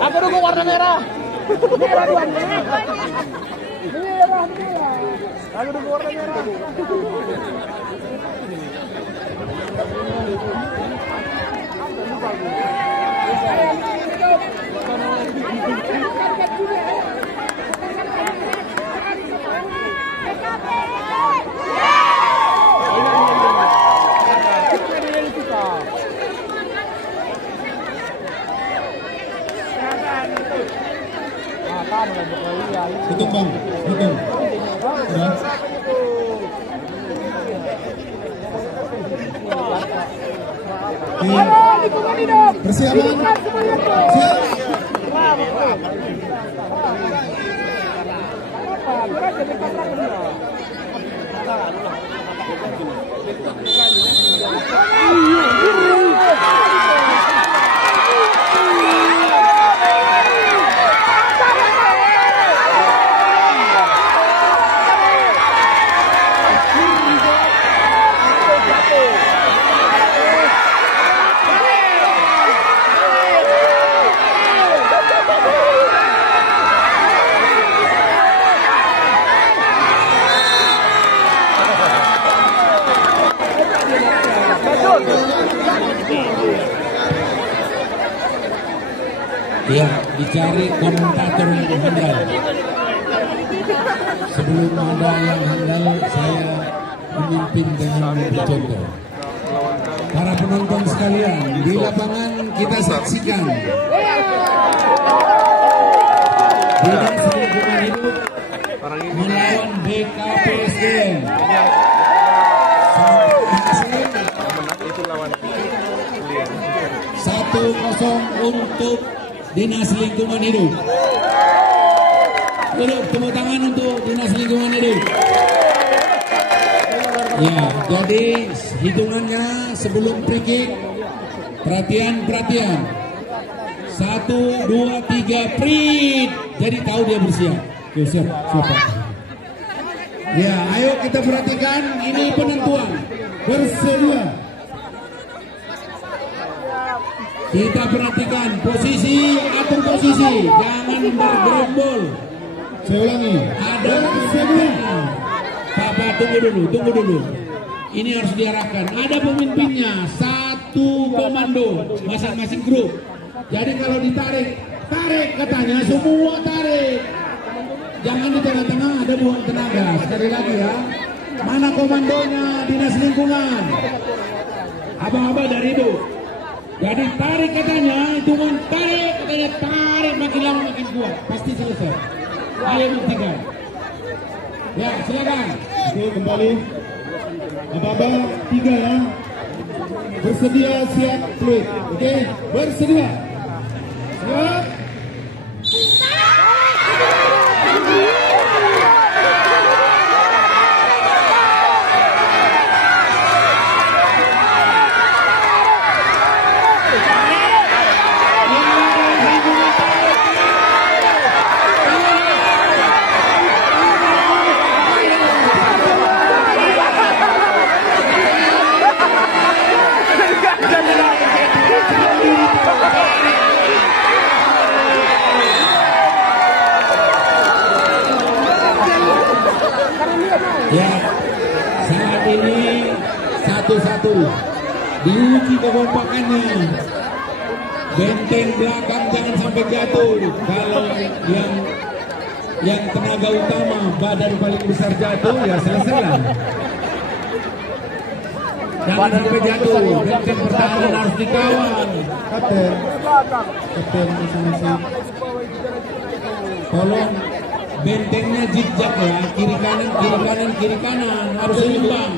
Aku dukung warna merah. Merah warna merah. Aku dukung warna merah. Hitung bang, hitung. Udah. Persiapan. Siap. Ya, dicari komentator yang handal. Sebelum ada yang handal, saya memimpin dengan contoh. Para penonton sekalian, di lapangan kita saksikan Dinas Lingkungan Hidup melawan BKPSDM. Satu 0 untuk Dinas Lingkungan Hidup. Tepuk tangan untuk Dinas Lingkungan Hidup. Ya, jadi hitungannya sebelum free kick, perhatian. 1, 2, 3, free. Jadi tahu dia bersiap. Oke, siap. Ya, ayo kita perhatikan ini penentuan. Bersedia. Kita perhatikan posisi, atur posisi, jangan bergerombol. Saya ulangi, ada pemimpinnya. Bapak tunggu dulu. Ini harus diarahkan. Ada pemimpinnya, satu komando, masing-masing grup. Jadi kalau ditarik katanya semua tarik. Jangan di tengah-tengah ada buang tenaga. Sekali lagi ya, mana komandonya Dinas Lingkungan? Abang-abang dari itu. Jadi tarik katanya, hitungan tarik makin lama makin kuat, pasti selesai. Ayo buktikan. Ya, silakan. Oke, kembali. Abang-abang 3 ya. Bersedia, siap, fluid. Oke, bersedia. Siap. Ya, saat ini 1-1 diuji kekompakannya. Benteng belakang jangan sampai jatuh. Kalau yang tenaga utama badan paling besar jatuh, ya selesai lah. Jangan sampai jatuh. Benteng pertahanan harus dikawal. Kapten masing-masing. Tolong bentengnya zigzag ya, kiri kanan harus seimbang.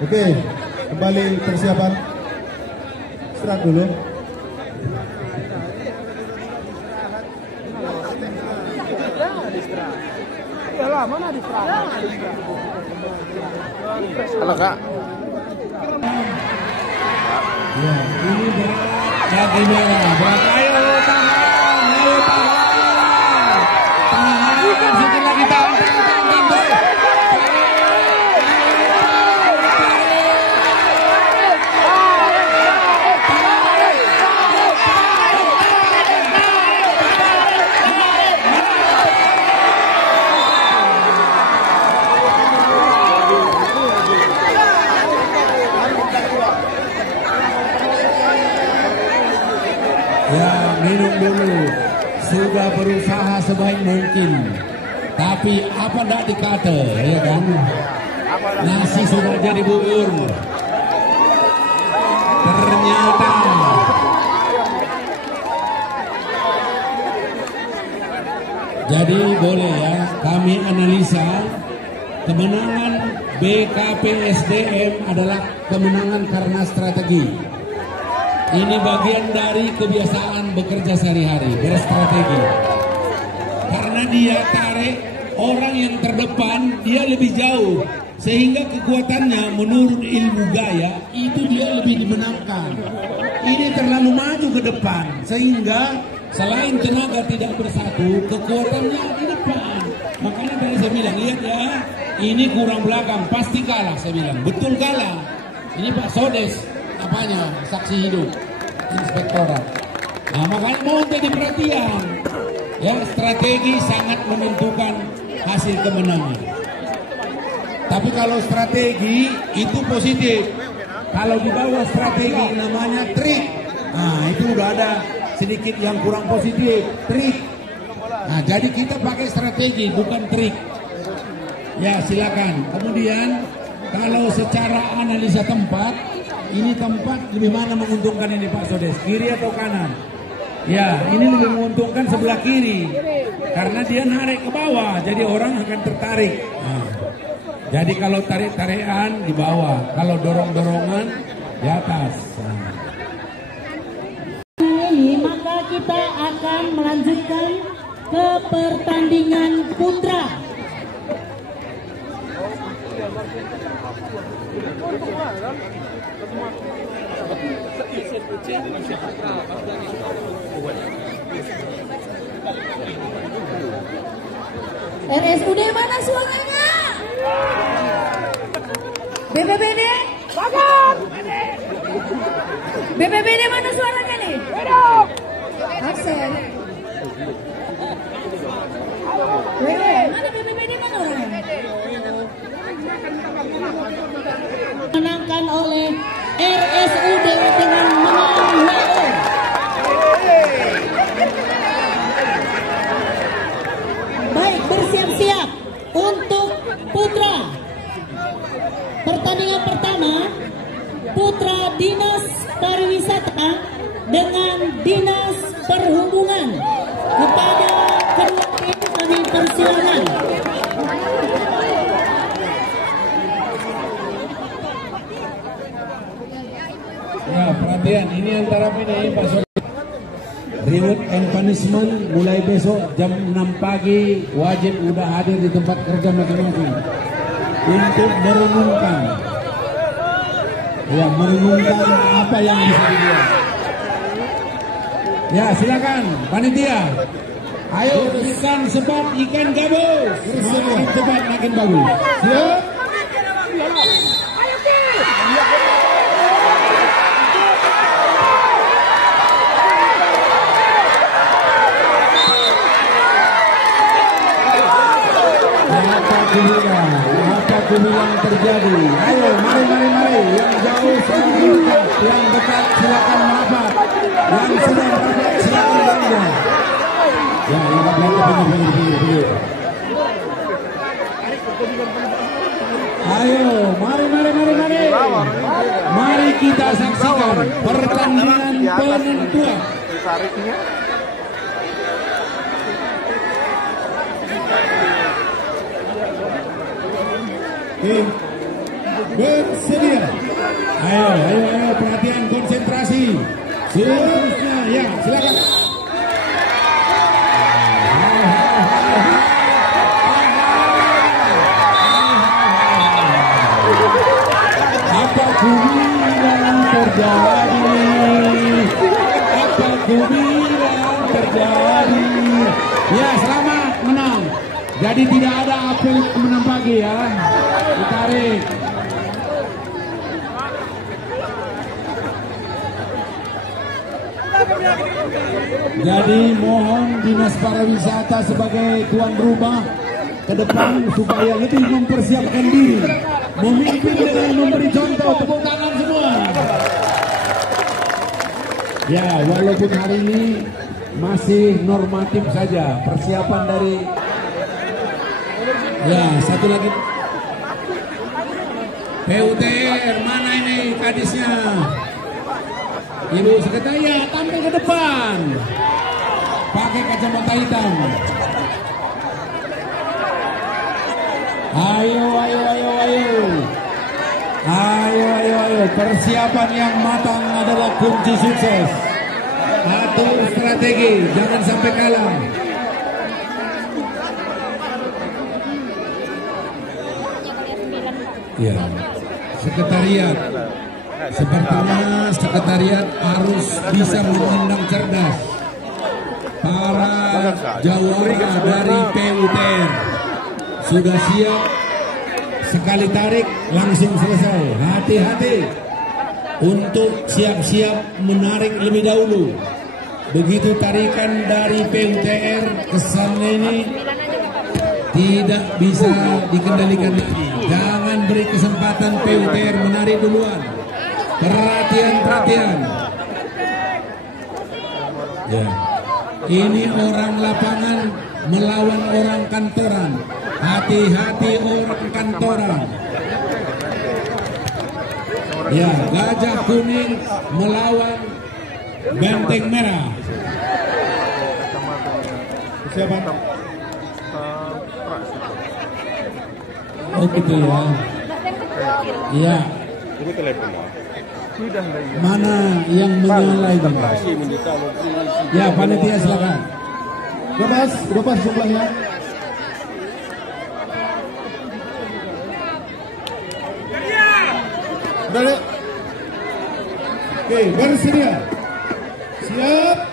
Oke, kembali persiapan. Istirahat dulu. Yalah, mana diserang? Halo Kak. Ya, ini berat kaki merah. Berat, ayo tahan, ayo tahan. Tahan, sedikit lagi tahan. Ya, minum dulu. Sudah berusaha sebaik mungkin, tapi apa ndak dikata, ya kan? Nasi sudah jadi bubur. Ternyata jadi boleh ya kami analisa kemenangan BKPSDM adalah kemenangan karena strategi. Ini bagian dari kebiasaan bekerja sehari-hari, berstrategi. Karena dia tarik orang yang terdepan, dia lebih jauh. Sehingga kekuatannya menurut ilmu gaya, itu dia lebih dimenangkan. Ini terlalu maju ke depan. Sehingga selain tenaga tidak bersatu, kekuatannya di depan. Makanya tadi saya bilang, lihat ya, ini kurang belakang, pasti kalah saya bilang. Betul kalah. Ini Pak Sodes. Apanya? Saksi hidup inspektorat. Nah, makanya mau jadi perhatian. Ya, strategi sangat menentukan hasil kemenangan. Tapi kalau strategi itu positif. Kalau di bawah strategi namanya trik. Nah, itu udah ada sedikit yang kurang positif, trik. Nah, jadi kita pakai strategi bukan trik. Ya, silakan. Kemudian kalau secara analisa tempat, ini tempat lebih mana menguntungkan ini Pak Sodes, kiri atau kanan? Ya, ini lebih menguntungkan sebelah kiri karena dia narik ke bawah, jadi orang akan tertarik. Nah, jadi kalau tarik-tarikan di bawah, kalau dorong-dorongan di atas. Nah. Ini maka kita akan melanjutkan ke pertandingan putra. RSUD mana suaranya? BPBD? Bagus. BPBD mana suaranya nih? Hidup. Aksen. Mana BPBD mana orangnya? Menangkan oleh RSUD dengan menang WO. Baik, bersiap-siap untuk putra. Pertandingan pertama, putra Dinas Pariwisata dengan Dinas Perhubungan. Kepada kedua tim kami persilakan. Ya, perhatian, ini antara ini Pak Sodes. Reward and punishment mulai besok jam 6 pagi wajib udah hadir di tempat kerja masing-masing untuk merenungkan. Ya, merenungkan apa yang bisa dilihat. Ya, silakan panitia. Ayo berikan sebat ikan gabus. Makin cepat makin bagus. Siap? Apa kubilang terjadi? Ayo, mari. Yang jauh silakan dekat, yang dekat silakan merapat, yang sudah merapat silakan belanja. Ya, yang belanja pinggir. Ayo, mari. Mari kita saksikan pertandingan penentuan. bersedia. Ayo, perhatian, konsentrasi. Selanjutnya, ya, silakan. Apa ku bilang terjadi? Apa ku bilang terjadi? Ya, selamat menang. Jadi tidak ada apel menang pagi ya. Ditarik. Jadi mohon Dinas Pariwisata sebagai tuan rumah ke depan supaya lebih mempersiapkan diri, memimpin dengan memberi contoh. Tepuk tangan semua. Ya, walaupun hari ini masih normatif saja persiapan dari. Ya, satu lagi. PUTR, mana ini kadisnya? Ibu sekretariat tampil ke depan. Pakai kacamata hitam. Ayo. Persiapan yang matang adalah kunci sukses. Atur strategi, jangan sampai kalah. Ya, sekretariat. Sepertinya sekretariat harus bisa memandang cerdas para jawara dari PUTR. Sudah siap, sekali tarik langsung selesai. Hati-hati untuk siap-siap menarik lebih dahulu. Begitu tarikan dari PUTR, kesannya ini tidak bisa dikendalikan lagi. Jangan beri kesempatan PUTR menarik duluan. Perhatian. Ya. Ini orang lapangan melawan orang kantoran. Hati-hati orang kantoran. Ya, Gajah Kuning melawan Benteng Merah. Siapa? Oh gitu ya. Iya. Ini telepon. Mana yang menyala ini? Ya, panitia silakan. Udah pas jumlahnya. Udah deh. Oke, bersedia. Siap.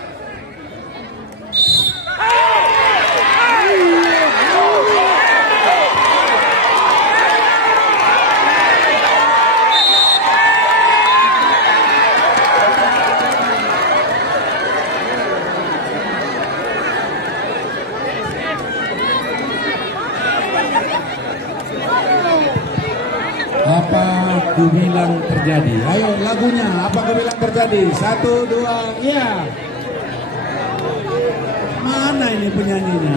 Apa ku bilang terjadi? Ayo lagunya, apa ku bilang terjadi? 1, 2, ya. Mana ini penyanyinya?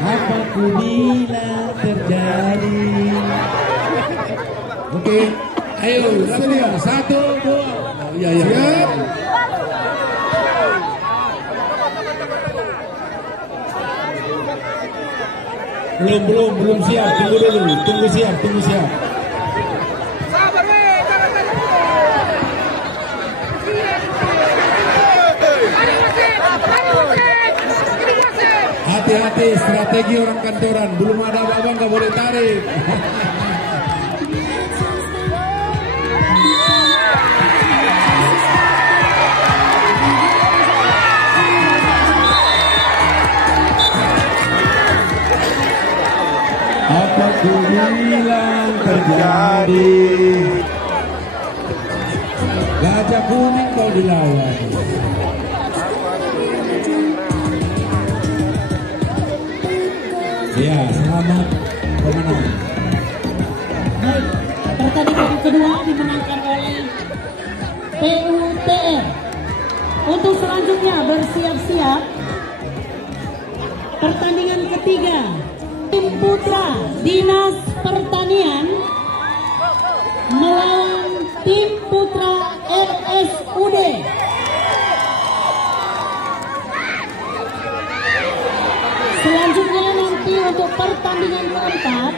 Apa ku bilang terjadi? Oke, ayo lagunya. 1, 2. Oh, ya. Siap. Belum siap. Tunggu dulu. Tunggu siap. Hati-hati, strategi orang kantoran. Belum ada apa-apa, nggak boleh tarik. Apa ku bilang terjadi? Gajah Kuning kau dilawan. Ya, selamat pemenang. Baik, pertandingan kedua dimenangkan oleh PUTR. Untuk selanjutnya bersiap-siap pertandingan ketiga, tim putra Dinas Pertanian melawan tim putra RSUD. Selanjutnya nanti untuk pertandingan keempat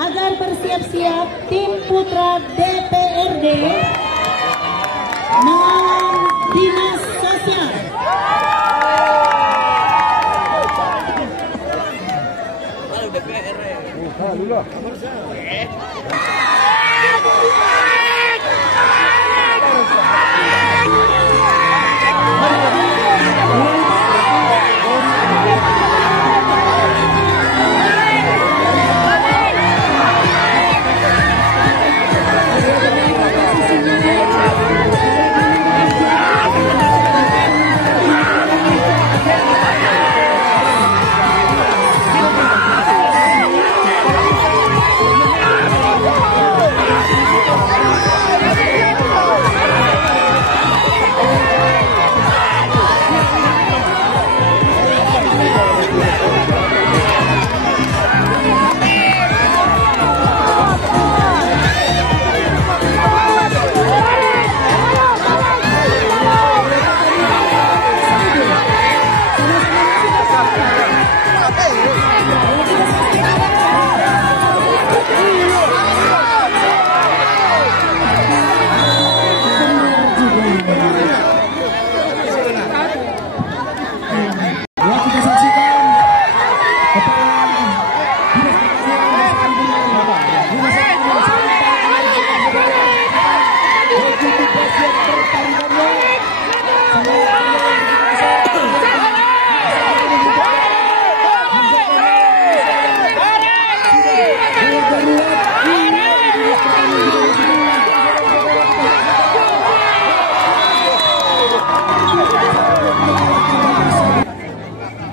agar Agar bersiap-siap tim putra DPRD melawan Dinas Sosial.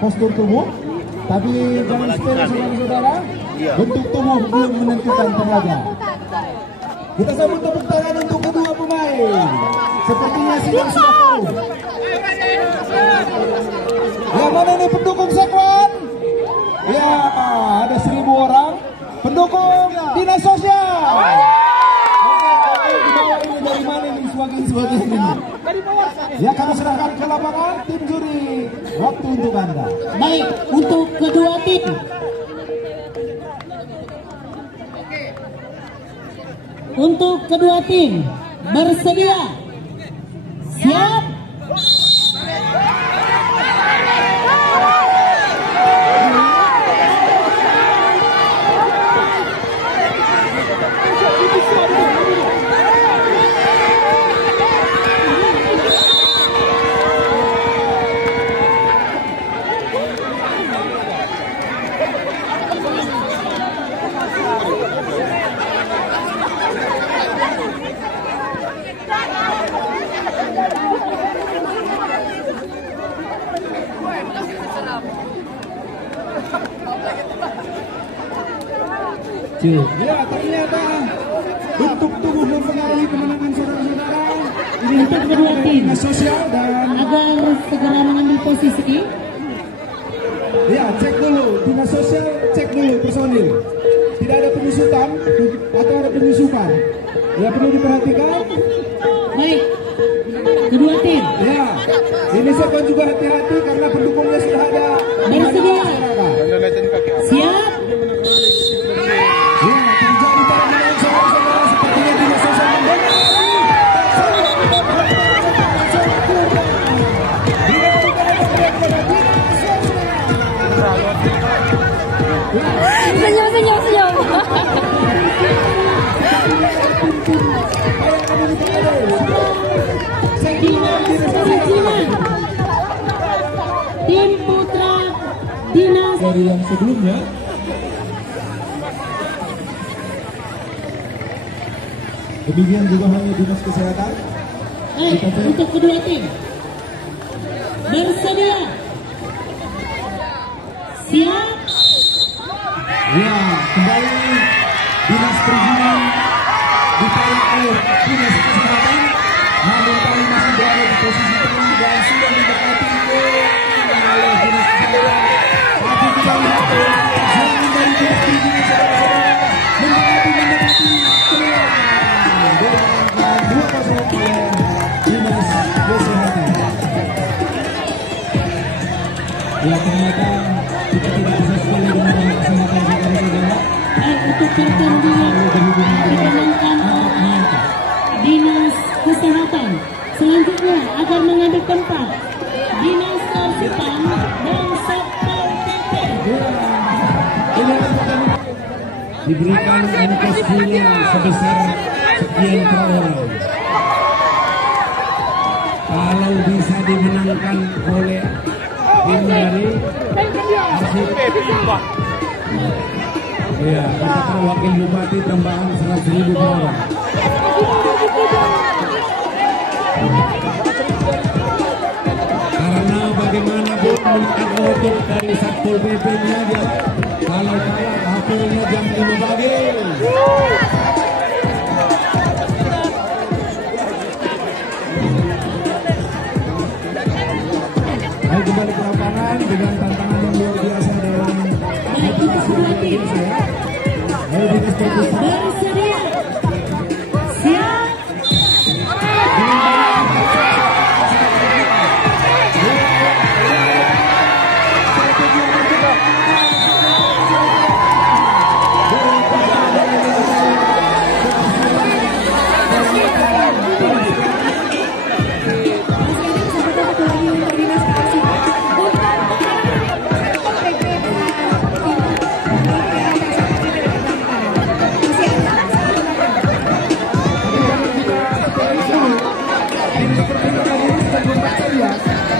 Postur tubuh, tapi jangan sepele saudara-saudara. Bentuk tubuh belum menentukan tenaga. Kita sambut tepuk tangan untuk kedua pemain. Sepertinya sudah tahu. Yang mana nih pendukung Sekwan? Ya, ada 1000 orang pendukung Dinas Sosial. Di bawah ini dari mana nih sebagian ini? Ya, kami serahkan ke lapangan tim juri. Waktu untuk Anda. Baik, untuk kedua tim. Untuk kedua tim bersedia. Siap. Ya, ternyata bentuk tubuh mempengaruhi kemenangan saudara-saudara. Ini Untuk kedua tim Dinas Sosial dan agar segera mengambil posisi. ya, cek dulu Dinas Sosial, cek dulu personil. Tidak ada penyusutan atau ada penyusupan. Ya, perlu diperhatikan. Baik, kedua tim Ya, ini Sekwan juga hati-hati karena pendukungnya sudah ada. bersedia. Siap. Ya, terjadi permainan saudara-saudara sepertinya Dinas Sosial mendengar. Senyum. Tim putra Dinas Dari yang sebelumnya. Demikian juga halnya Dinas Kesehatan. untuk kedua tim bersedia. Siap. Ya, kembali Dinas Perizinan ditolak oleh Dinas Kesehatan. Namun kami masih berada di posisi tengah dan sudah mendekati oleh Dinas Kesehatan. Tapi kita lihat jangan dari Dinas Perizinan saudara-saudara mendekati keluar dengan 2-0 oleh Dinas Kesehatan. Ya, ternyata kita tidak bisa sekali dengan kesehatan saudara-saudara. untuk pertandingan dimenangkan oleh Dinas Kesehatan. Selanjutnya akan mengambil tempat Dinas Kesehatan dan Satpol PP. Diberikan ongkos pulang sebesar sekian per orang. Kalau bisa dimenangkan oleh tim dari Arsip, ya, kata Wakil Bupati tambahan 100.000 per orang. Karena bagaimanapun meningkat untuk dari Satpol PP-nya dia kalau kalah akhirnya jam 5 pagi. Ayo kembali ke lapangan dengan tantangan yang luar biasa dalam motivasi saya. Ayo Dinas Perpustakaan. Bersedia. Siap.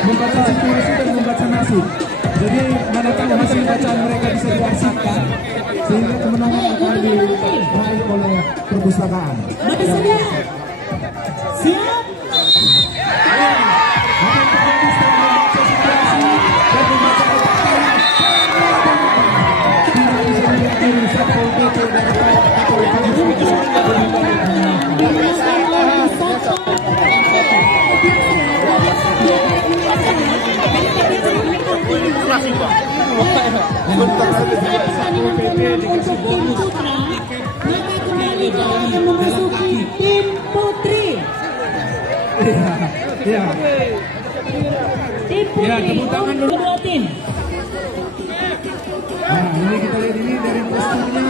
Membaca situasi dan membaca nasib. Jadi mana tahu hasil bacaan mereka bisa diarsipkan sehingga kemenangan akan diraih oleh perpustakaan. Bersedia. Siap. Memasuki tim putri. Ya. Tim putri untuk kedua tim. Nah, ini kita lihat ini dari posturnya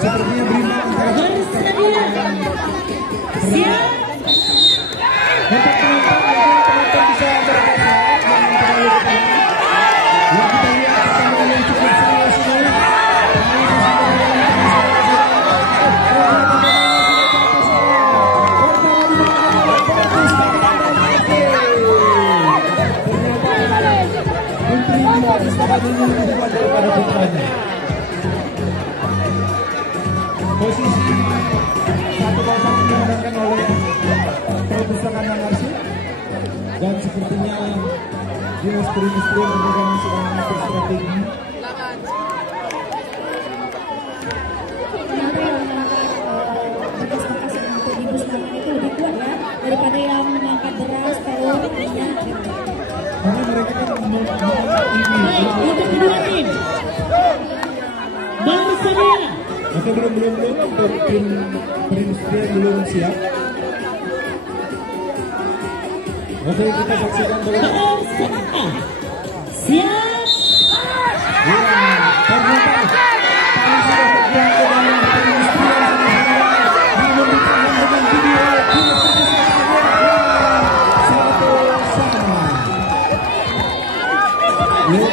sepertinya berimbang antara Bersedia. Siap. untuk penonton bisa bergerak dan terlalu dekat. Ya, kita lihat pertandingan yang cukup serius ini. Posisi 1-0 dimenangkan oleh Perpustakaan dan Arsip, dan sepertinya Dinas Perindustrian dan Perdagangan sedang mengatur strategi. Untuk dibuskan itu lebih kuat ya daripada yang mengangkat beras, telur, minyak. Karena mereka kan Baik, untuk kedua tim. Bersedia. Oke, belum untuk tim perindustrian belum siap. Oke, kita saksikan bagaimana. Bersedia. Siap. Ya, ternyata kami sudah berjuang ke dalam perindustrian namun ditahan dengan video satu sama. Yuk,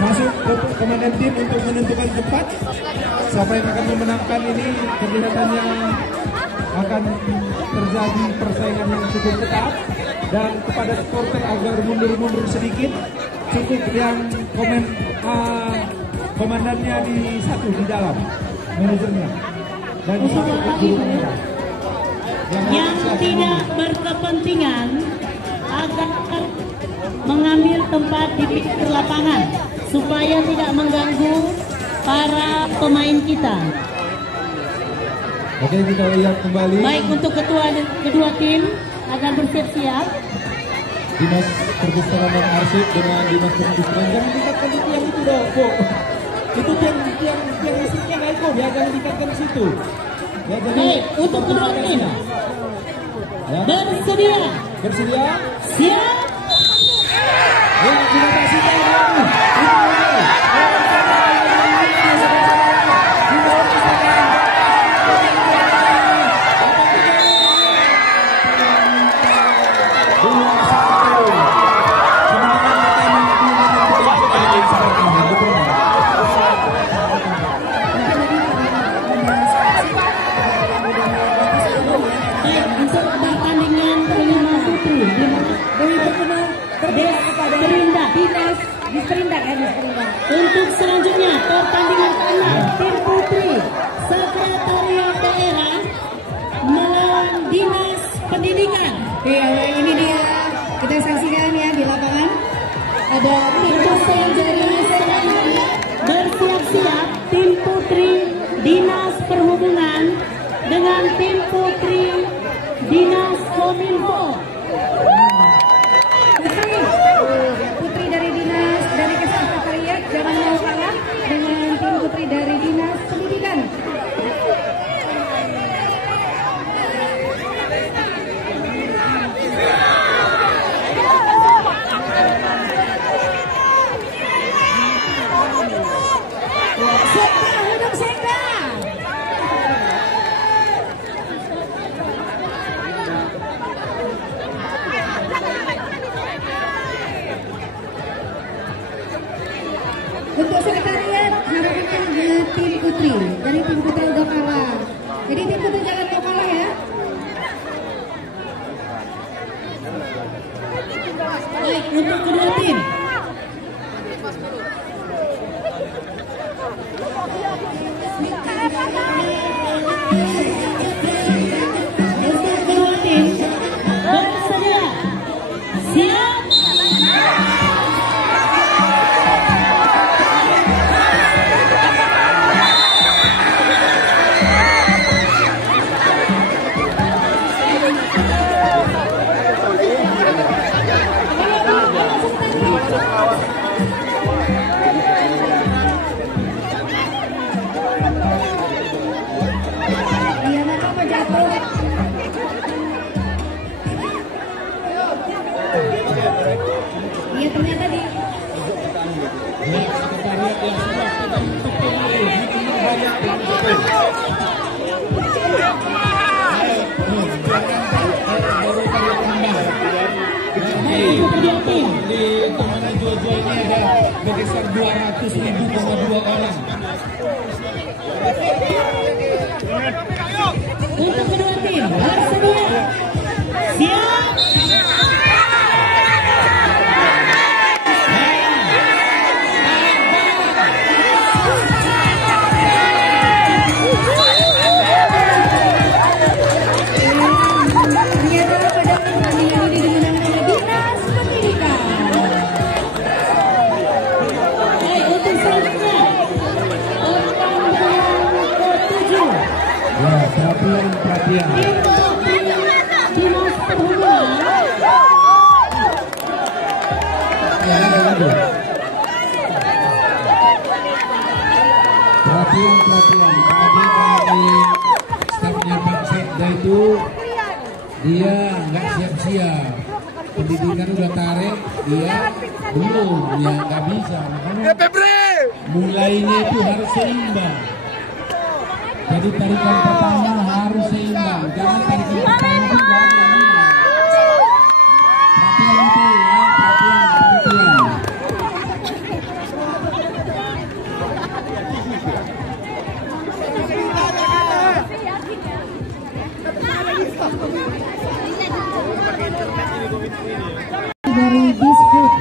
masuk ke komandan tim untuk menentukan tempat. Siapa yang akan memenangkan ini kelihatannya akan terjadi persaingan yang cukup ketat, dan kepada supporter agar mundur-mundur sedikit, cukup yang komandannya di satu di dalam manajernya dan Yang tidak berkepentingan agar mengambil tempat di pinggir lapangan supaya tidak mengganggu para pemain kita. Oke, kita lihat kembali. Baik, untuk kedua tim akan bersiap-siap. Dinas Perpustakaan dan Arsip dengan Dinas Perindustrian. Jangan tingkatkan itu yang itu dong, Bu. Itu yang listriknya naik kok, dia jangan tingkatkan di situ. Ya, jadi Baik, untuk kedua tim. Ya. Bersedia. Bersedia? Siap. Ya, kita saksikan lagi. Disperindak. Untuk selanjutnya pertandingan ke-6 tim putri Sekretariat Daerah melawan Dinas Pendidikan. Iya, ini dia. Kita saksikan ya di lapangan. Ada tim putri dari Serangan Bersiap-siap tim putri Dinas Perhubungan dengan tim putri Dinas Kominfo. Putri dari Dinas dari Sekretariat jangan mau kalah dengan tim putri dari Dinas Pendidikan. Untuk sekretariat harapannya dengan tim putri. Dari tim putri udah kalah. Jadi tim putri jangan mau kalah ya. Baik, untuk kedua tim. Untuk kedua tim bersedia. Siap. Iya, apa jatuh? Iya, ternyata di Di Taman Jojo ini ada berkisar 200.000,2 orang. Untuk kedua tim bersedia. Siap. ternyata pada pertandingan ini dimenangkan oleh Dinas Pendidikan. Baik, untuk selanjutnya pertandingan ke-7 Ya, perhatian. tim putri Dinas Perhubungan Perhatian. Tadi dari stafnya Pak Sekda itu dia nggak siap-siap. Pendidikan udah tarik, dia belum, ya nggak bisa. Makanya mulainya itu harus seimbang. Jadi tarikan pertama harus seimbang, jangan tarikan pertama itu gak ada yang menang. Perhatian itu ya, perhatian. dari Disfood.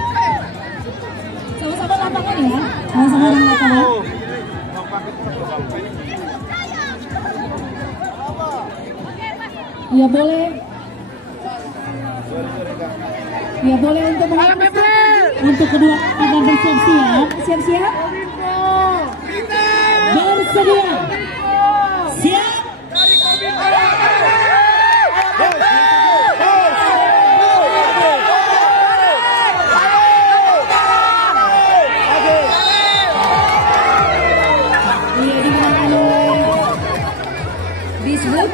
Sama-sama lapangan ya. Sama-sama di lapangan. Ya boleh. Ya boleh untuk mengapresiasi. Untuk kedua akan bersiap-siap. Siap-siap. Bersedia. Siap. Iya, dimenangkan oleh Dishood.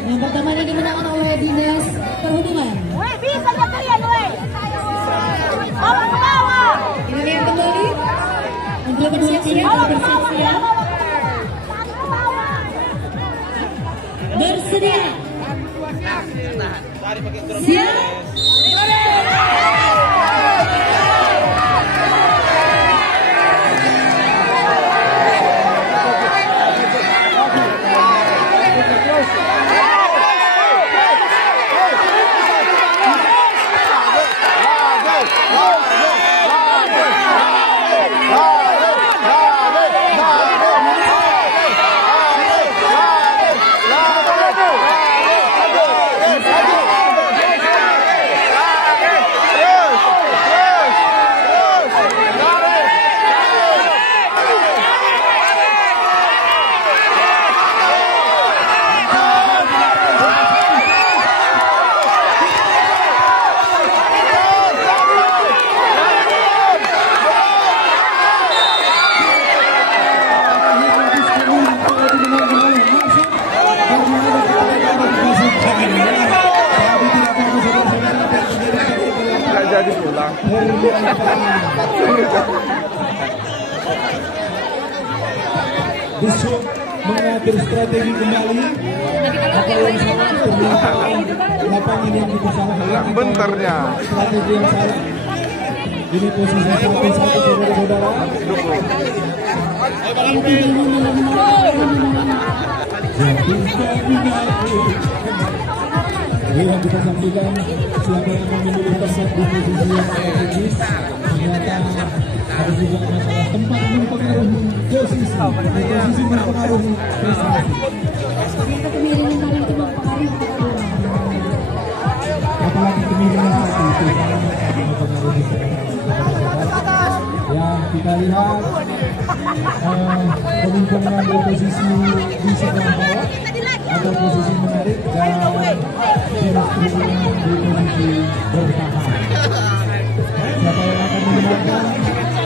Yang pertama ini dimenangkan oleh Dinas Perhubungan. Kita lihat kembali. Untuk kedua tim bersiap-siap. Bersedia. Siap. jadi pulang. Besok mengatur strategi kembali. Apa yang salah ternyata lapangan yang kita salah. Bentarnya. Strategi yang salah. Ini posisi 1-1 saudara-saudara. Yang kita sampaikan siapa yang memiliki tempat di posisi yang strategis, ternyata ada juga masalah tempat mempengaruhi posisi mempengaruhi prestasi. Ternyata kemiringan tangan itu mempengaruhi pertarungan. Apalagi kemiringan hati itu mempengaruhi ya, kita lihat Kominfo mengambil posisi di sebelah bawah atau posisi menarik dan Dinas Perhubungan di posisi bertahan. Siapa yang akan memenangkan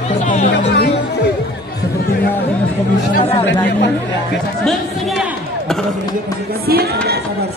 pertandingan ini? Sepertinya Dinas Kominfo sudah berani. Bersedia. Apakah sedikit masukan? Siap. Sabar.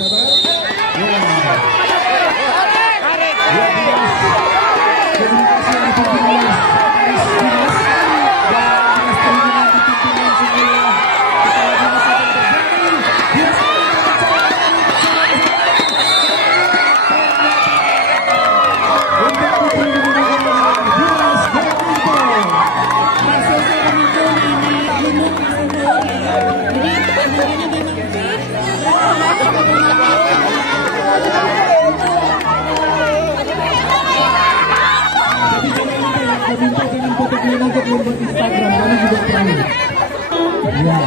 Instagram kami juga pernah. Ya.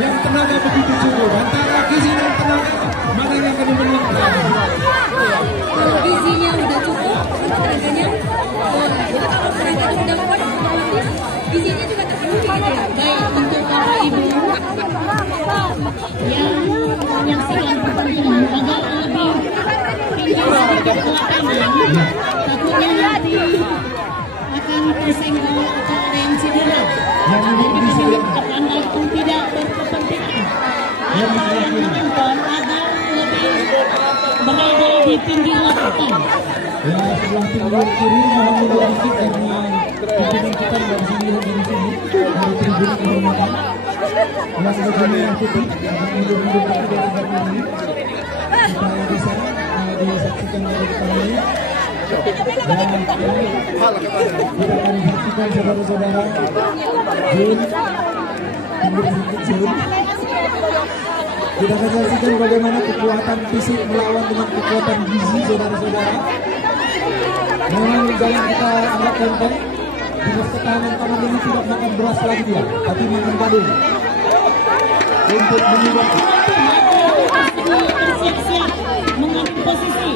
Yang tenaga begitu cukup antara gizi dan tenaga, mana yang akan dimenangkan? Gizinya udah cukup, tenaganya sudah kuat, otomatis gizinya juga terpenuhi gitu ya. Baik untuk Bapak Ibu yang menyaksikan pertandingan agar lebih tinggi sedikit ke lapangan, takutnya nanti akan tersenggol atau ada yang cedera. Jadi kami minta untuk tidak berkepentingan menonton agar lebih berada di pinggir lapangan. Ya, sebelah pinggir kiri Muhammad Rafiq karena pimpinan kita dari sini dari tribun kehormatan. Yang sebelah merah putih akan mundur dari sebelah ini supaya bisa disaksikan oleh kami. Dan kita akan saksikan saudara-saudara Jun, Jun. Kita akan saksikan bagaimana kekuatan fisik melawan dengan kekuatan gizi saudara-saudara. Memang jangan kita anggap enteng. Dinas Ketahanan Pangan ini tidak makan beras lagi dia, tapi makan gading. Untuk mengubah. Bersiap-siap mengambil posisi.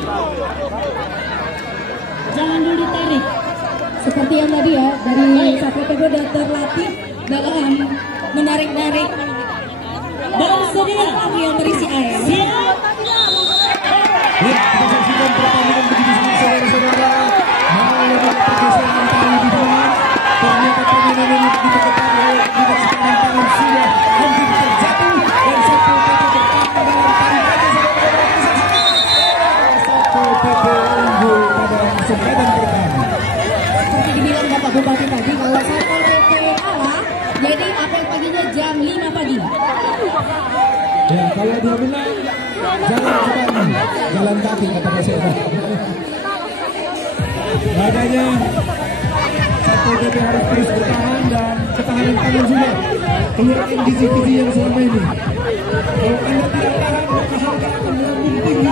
Jangan dulu ditarik. Seperti yang tadi ya, dari Satwa Teguh sudah terlatih dalam menarik-narik Bersedia yang berisi air. siap. Ya, kita saksikan pertandingan begitu saudara-saudara. Mengalami pergeseran tali di bawah. Ternyata permainan ini begitu ketat oleh Dinas Ketahanan Pangan sudah hampir terjatuh dan Satpol PP bertahan dalam tali. Satpol PP unggul pada sepadan pertama. Seperti dibilang Bapak Bupati tadi, kalau Satpol PP kalah, jadi apel paginya jam 5 pagi. Ya, kalau dia menang, jangan cepat, jalan kaki kata Mas Eda. Makanya Satpol PP harus terus bertahan dan ketahanan pangan juga. Keluarkan gizi-gizi yang selama ini. Kalau Anda tidak tahan, maka harga akan melambung tinggi.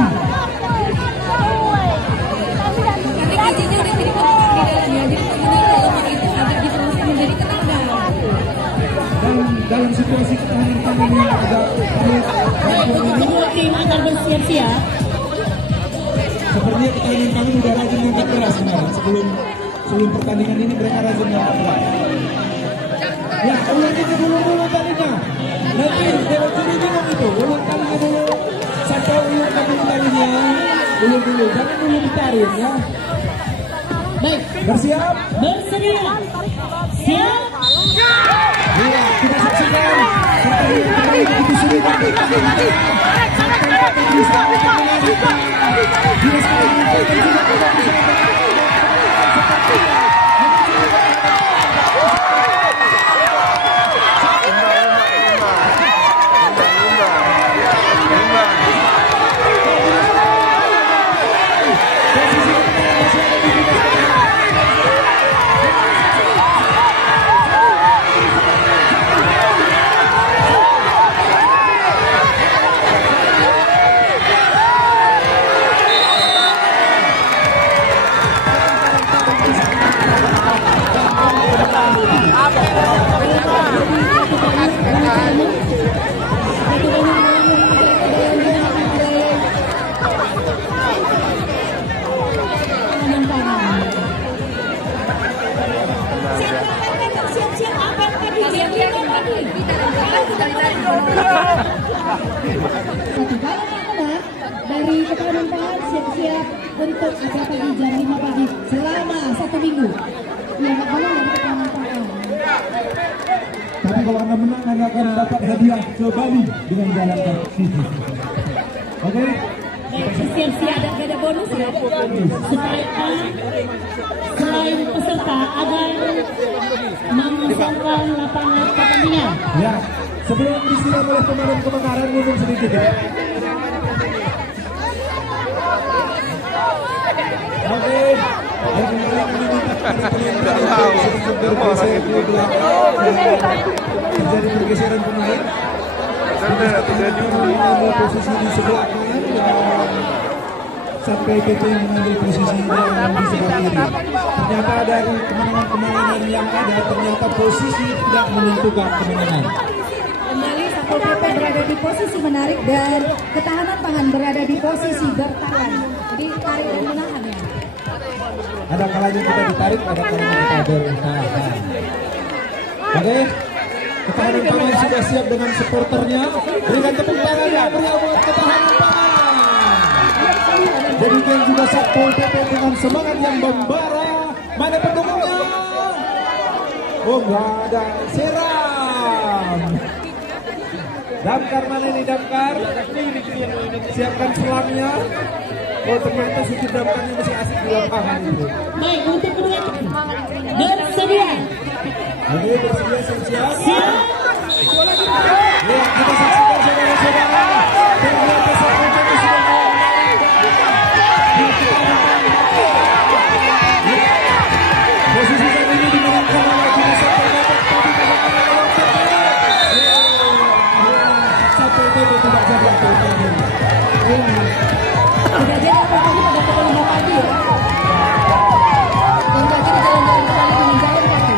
Karena gizinya udah jadi di dalamnya, jadi penggunaan lemak itu agak diproses menjadi tenaga. Dan dalam situasi ketahanan pangan yang agak sulit, Untuk kedua tim akan bersiap-siap. sepertinya ketahanan pangan udah rajin ngangkat beras kemarin. Sebelum pertandingan ini mereka rajin ngangkat beras. Ya, ulangin dulu talinya. Nanti kalau juri bingung itu, ulang talinya dulu. Sampai ulangkan dulu talinya. Ulung dulu, jangan dulu ditarik ya. Baik, Bersiap. bersedia. Siap. Iya, kita saksikan pertandingan kembali begitu sulit untuk sampai bisa mengalihkan. Dinas Pertanian juga tidak bisa Satu balon yang menang dari Ketahanan Pangan siap-siap untuk acara pagi jam 5 pagi selama 1 minggu. Yang balon dari Ketahanan Pangan. Tapi kalau Anda menang, Anda akan dapat hadiah ke Bali dengan jalan kaki. Oke? Siap-siap ada bonus ya. Supaya selain peserta agar memasangkan lapangan pertandingan. Ya, sebelum disiram oleh pemadam kebakaran, minum sedikit ya. Oke. Terjadi pergeseran pemain. Posisi di sebelah kanan dan sampai PT yang mengambil posisi di sebelah kiri. Ternyata dari kemenangan yang ada, ternyata posisi tidak menentukan kemenangan. Kembali Satpol PP berada di posisi menarik dan Ketahanan Pangan berada di posisi bertahan. Jadi tarik dan menahan ya. Ada kalanya kita ditarik, ada kalanya kita bertahan. Oke, Ketahanan Pangan sudah siap dengan supporternya. Berikan tepuk tangan yang meriah buat Ketahanan Pangan. Jadikan juga Satpol PP dengan semangat yang membara. Mana pendukungnya? Oh, nggak ada. Siram. Damkar mana ini Damkar? Siapkan selangnya. Oh, ternyata suci damkarnya masih asik di lapangan itu. Baik, untuk kedua bersedia. Oke, bersedia siap-siap. Siap. Ya, kita saksikan saudara-saudara. Ternyata Satpol PP sudah posisi saat ini dimenangkan oleh Dinas Satpol PP. Satpol PP tidak jadi apa-apa. Tidak jadi apa-apa pada pukul 5 pagi ya. Dan kaki jalan-jalan kembali dengan jalan kaki.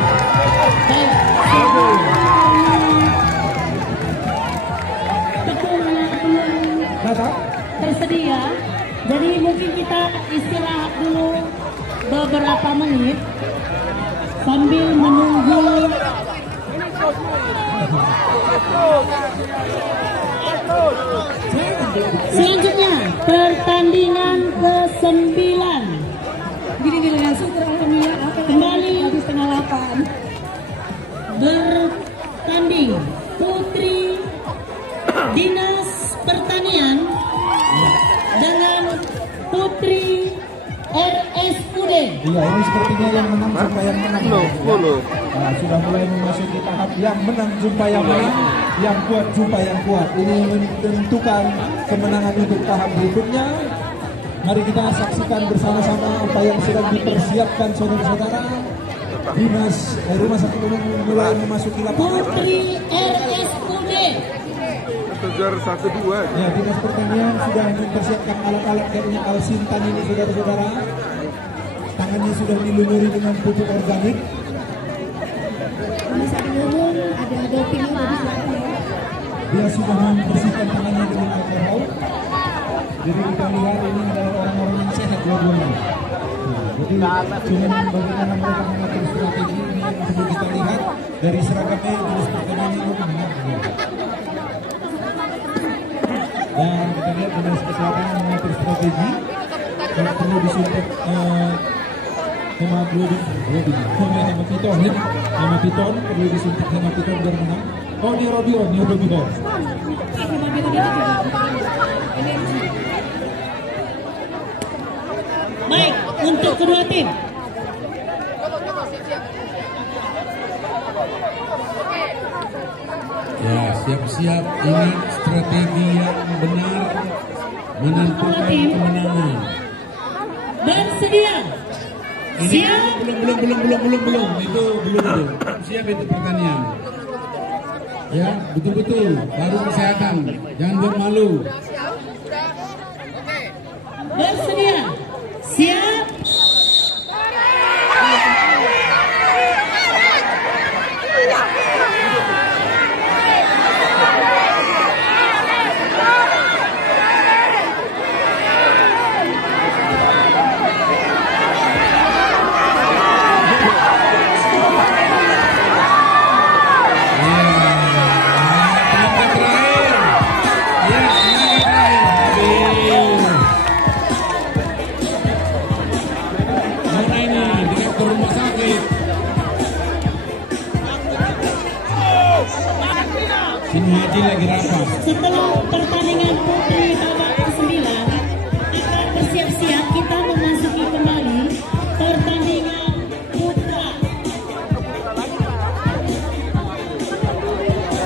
Datang. Tersedia. Jadi mungkin kita istirahat dulu beberapa menit sambil menunggu selanjutnya pertandingan ke-9. Gini langsung alhamdulillah apa Kembali. habis setengah 8. Bertanding Putri Dinas Pertanian dengan Putri RSUD. Iya, ini sepertinya yang menang jumpa yang menang. Nah, sudah mulai memasuki tahap yang menang jumpa yang menang, yang kuat jumpa yang kuat. Ini menentukan kemenangan untuk tahap berikutnya. Mari kita saksikan bersama-sama apa yang sedang dipersiapkan saudara-saudara. Rumah sakit umum mulai memasuki lapangan. Putri RSUD. Kejar 1-2. Ya, Dinas Pertanian sudah mempersiapkan alat-alat kayaknya Alsintan ini saudara-saudara. Tangannya sudah dilumuri dengan pupuk organik. Rumah sakit umum ada dopingnya tadi silakan ya. Dia sudah membersihkan tangannya dengan alkohol. Jadi kita lihat ini adalah orang-orang yang sehat dua-duanya. Jadi cuma bagaimana mereka mengatur strategi ini yang perlu kita lihat dari seragamnya Dinas Pertanian ini menang. Dan kita lihat Dinas Kesehatan mengatur strategi kalau perlu disuntik Hemapiton perlu disuntik hemapiton biar menang. Oh, ini Robion. Baik, untuk kedua tim. Ya, siap-siap, ini strategi yang benar menentukan kemenangan. Bersedia. Ini Siap. belum. Itu belum. Siap itu pertanian. Ya, betul-betul. Baru kesehatan. Jangan buat malu. Bersedia. Siap. Haji lagi rapat. Setelah pertandingan putri babak ke-9 akan bersiap-siap, kita memasuki kembali pertandingan putra.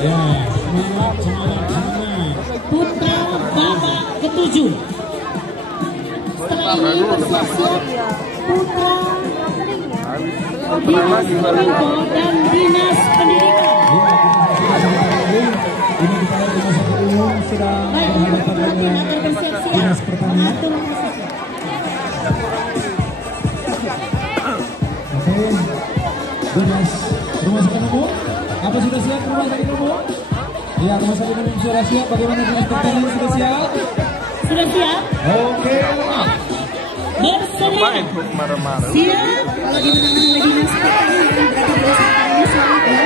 Ya, semangat. Putra babak ke-7. Setelah ini bersiap-siap putra Dinas Kominfo dan Dinas Pendidikan. Ini kita lihat Rumah Sakit Umum sedang berhadapan dengan Dinas Pertanian. Oke, Dinas Rumah Sakit Umum, apa sudah siap Rumah Sakit Umum? Ya, Rumah Sakit Umum sudah siap. Bagaimana Dinas Pertanian sudah siap? Sudah siap? Oke. Bersedia. Siap. Kalau dimenangkan oleh Dinas Pertanian berarti Dinas Pertanian selamat ya.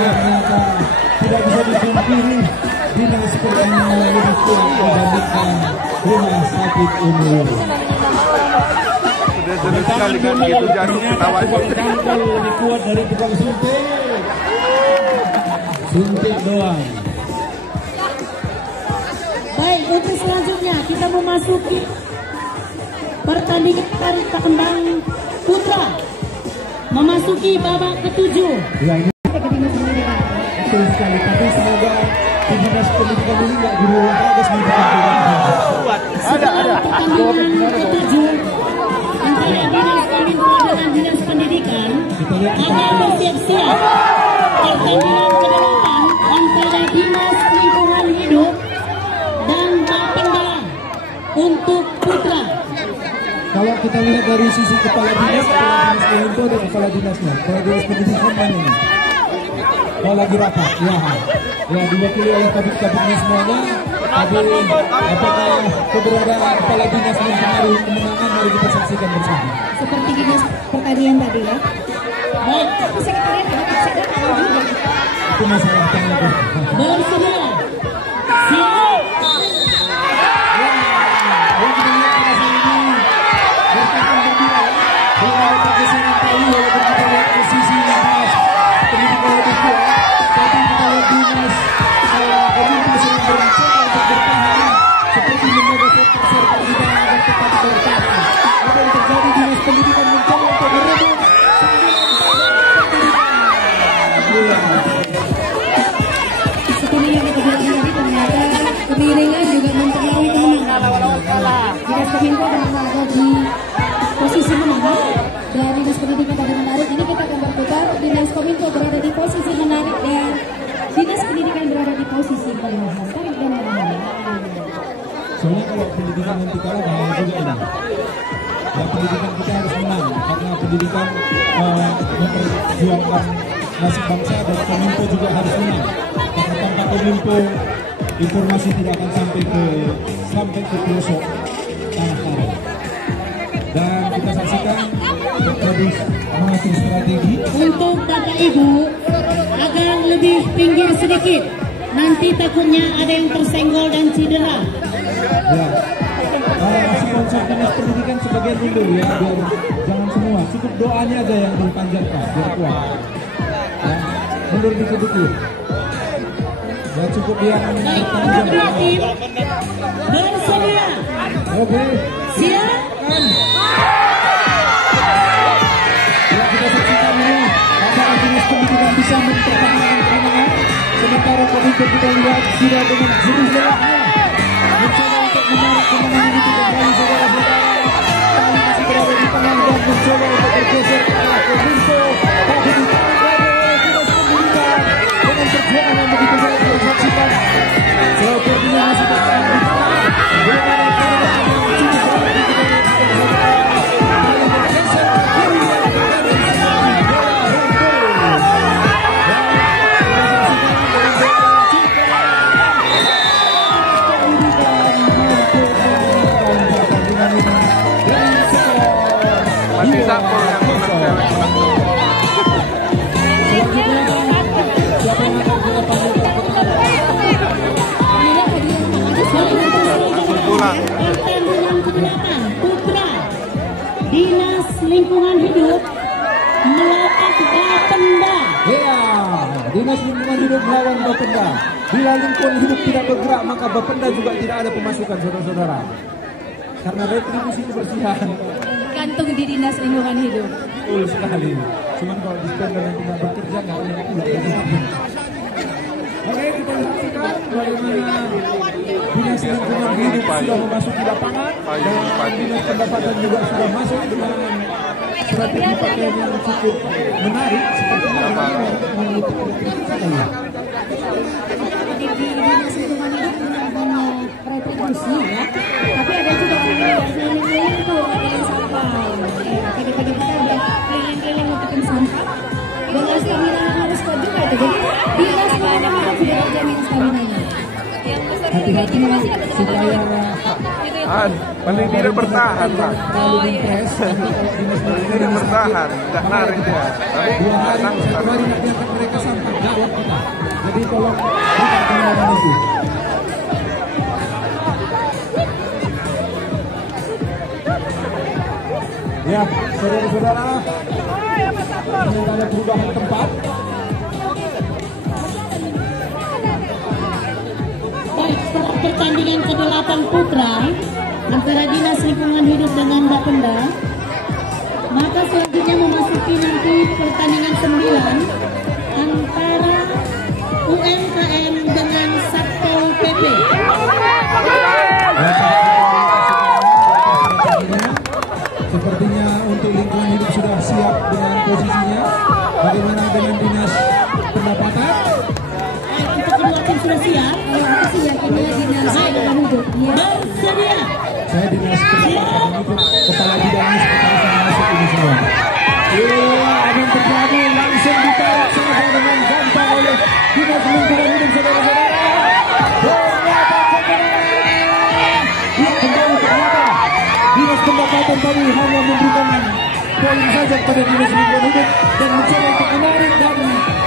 Ya, kita tidak bisa dipungkiri Dinas Pertanian lebih kurang dibandingkan Rumah Sakit Umum. Sudah sering sekali kan begitu jatuh ketawa. Cangkul lebih kuat dari tukang suntik. Suntik doang. Baik, untuk selanjutnya kita memasuki pertandingan tarik kembang putra, memasuki babak ke-7. Ya, ini betul sekali, tapi semoga di Dinas Pendidikan ini nggak guru olahraga Setelah pertandingan ke-7 antara Dinas Kominfo dengan Dinas Pendidikan akan bersiap-siap pertandingan ke-8 antara Dinas Lingkungan Hidup dan Bapenda untuk putra. Kalau kita lihat dari sisi kepala dinas Kominfo dan kepala dinasnya, kepala dinas pendidikan mana ini? Oh, lagi rapat, ya diwakili oleh kabit-kabitnya semuanya. Tapi apakah keberadaan kepala dinas mempengaruhi kemenangan? Mari kita saksikan bersama. Seperti Dinas Pertanian tadi ya. Baik, Tapi sekretariat tidak tahu juga. Itu masalah tenaga. bersedia. Siap. Yang kita lihat pada saat ini berkaitan berbeda, belum ada pergeseran kali walaupun kita lihat posisi dinas pendidikan lebih kuat, tapi kita lihat dinas Kominfo sedang berencana untuk bertahan seperti menjaga sektor serta tidak agar tetap bertahan. Apa yang terjadi, dinas pendidikan mencoba untuk merebut 9 Seperti yang kita bilang tadi, ternyata kemiringan juga mempengaruhi kemenangan. Dinas Kominfo berada di posisi menang dan Dinas Pendidikan tadi menarik. Ini kita akan berputar. Dinas Kominfo berada di posisi menarik dan Dinas Pendidikan berada di posisi kalah. Tarik dan menarik. Soalnya kalau pendidikan nanti kalah bahaya juga ini. Ya, pendidikan kita harus menang karena pendidikan memperjuangkan nasib bangsa dan Kominfo juga harus menang. Karena tanpa Kominfo informasi tidak akan sampai ke pelosok tanah Karo. Dan kita saksikan harus mengatur strategi. Untuk Bapak Ibu agak lebih pinggir sedikit. Nanti takutnya ada yang tersenggol dan cedera. Ya. Sponsor dinas pendidikan sebagian mundur ya, biar jangan semua. Cukup doanya aja yang dipanjatkan biar kuat. Ya. Mundur dikit-dikit. Ya cukup yang bertanggung jawab. Tim bersedia. Oke. Siap. Ya kita saksikan ini apakah dinas pendidikan bisa mempertahankan kemenangan. Sementara komite kita lihat sudah dengan jurus gelapnya mencoba untuk menarik kemenangan itu kembali saudara-saudara. Kali masih berada di tengah dan mencoba untuk bergeser ke arah Kominfo, tapi ditangani oleh dinas pendidikan dengan perjuangan yang begitu berat disaksikan. Sepertinya masih bertahan di tengah. Belum ada korban yang cukup berat di tengah. Kali bergeser ke kiri dan mencapai bola handball. Masih satu yang pulang. Pertandingan keberatan Putra Dinas Lingkungan Hidup melawan Bapenda. Ya, Dinas Lingkungan Hidup melawan Bapenda. Bila lingkungan hidup tidak bergerak, maka Bapenda juga tidak ada pemasukan, saudara-saudara. Karena retribusi kebersihan Gantung di Dinas Lingkungan Hidup. betul sekali. Cuman kalau Dispenda yang tidak bekerja nggak punya pula. Oke, kita saksikan bagaimana Dinas Lingkungan Hidup sudah memasuki lapangan dan Dinas Pendapatan juga sudah masuk dengan strategi pakaian yang cukup menarik sepertinya mengikuti retribusi. Di Dinas Lingkungan Hidup hanya retribusi ya. Tapi ada juga orang yang keliling-keliling tuh ngambilin sampah. Pagi-pagi kita udah keliling-keliling ngutipin sampah. Dengan stamina yang harus kuat juga itu. Jadi Dinas Lingkungan Hidup sudah terjamin stamina-nya. Hati-hati supaya Paling tidak bertahan, Pak. Tidak bertahan, tidak narik dia. Tapi datang satu hari nak diangkat mereka sampai jawab kita. Jadi tolong bukan kemenangan itu. Ya, saudara-saudara, ternyata ada perubahan tempat. Baik, setelah pertandingan ke-8 Putra antara Dinas Lingkungan Hidup dengan Bapenda, maka selanjutnya memasuki nanti pertandingan 9 antara UMKM dengan Satpol PP. Sepertinya untuk lingkungan hidup sudah siap dengan posisinya. Bagaimana dengan Dinas Pendapatan? Untuk kedua tim sudah siap. Aku sih yakinnya Dinas Lingkungan Hidup. Ya. Bersedia. Saya Dinas Pendapatan ikut kepala bidangnya sekretaris yang masuk ini semua. Iya, ada yang terjadi langsung ditarik saja dengan gampang oleh Dinas Lingkungan Hidup, saudara-saudara. Dinas Pendapatan tadi hanya memberikan poin saja kepada Dinas Lingkungan Hidup dan mencoba untuk menarik, dan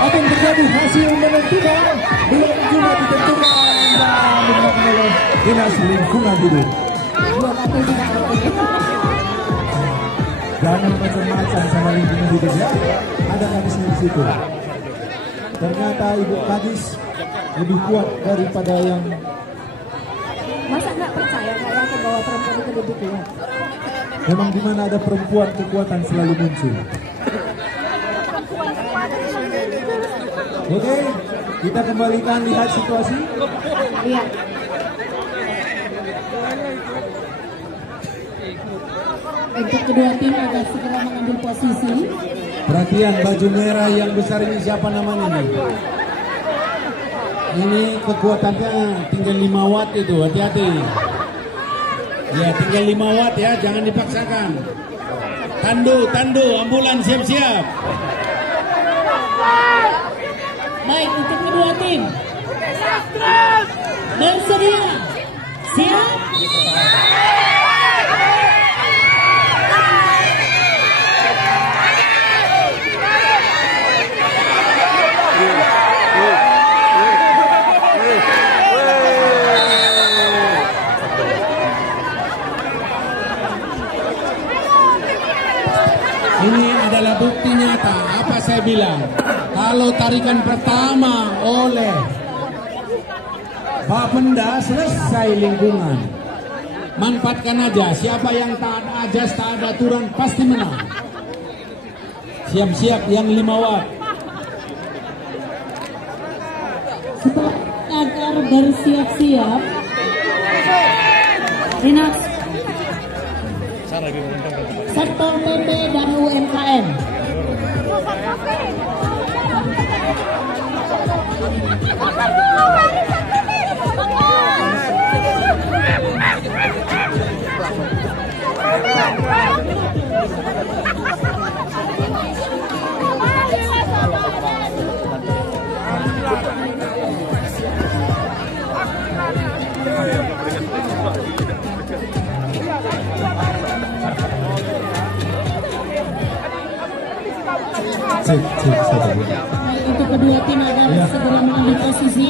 apa yang terjadi hasil menentukan belum juga ditentukan dan dimenangkan oleh Dinas Lingkungan Hidup. Jangan macam-macam sama lingkungan hidup ya. Ada gadisnya di situ. Ternyata ibu gadis lebih kuat daripada yang. Masa nggak percaya kalau aku bawa perempuan itu lebih kuat? Memang di mana ada perempuan kekuatan selalu muncul. Oke, kita kembalikan lihat situasi. Iya. Untuk kedua tim agar segera mengambil posisi. Perhatian, baju merah yang besar ini siapa namanya nih? Ini kekuatannya tinggal 5 watt itu, hati-hati. Ya, tinggal 5 watt ya, jangan dipaksakan. Tandu, ambulan siap-siap. Baik, untuk kedua tim bersedia. Siap. bilang, kalau tarikan pertama oleh Bapenda selesai lingkungan. Manfaatkan aja, siapa yang tak ada ajas, tak ada aturan pasti menang. Siap-siap yang 5 watt. Setelah agar bersiap-siap, Dinas Satpol PP dan UMKM. Untuk kedua tim agar segera mengambil posisi.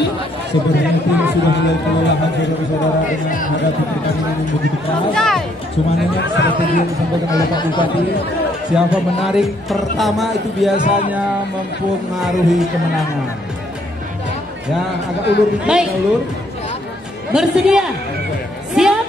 Sebenarnya tim sudah mulai kelelahan saudara-saudara dengan menghadapi pertandingan yang begitu keras. Cuman ini strategi yang disampaikan oleh Pak Bupati, siapa menarik pertama itu biasanya mempengaruhi kemenangan. Ya, agak ulur dikit. Baik. Ulur. Bersedia? Siap?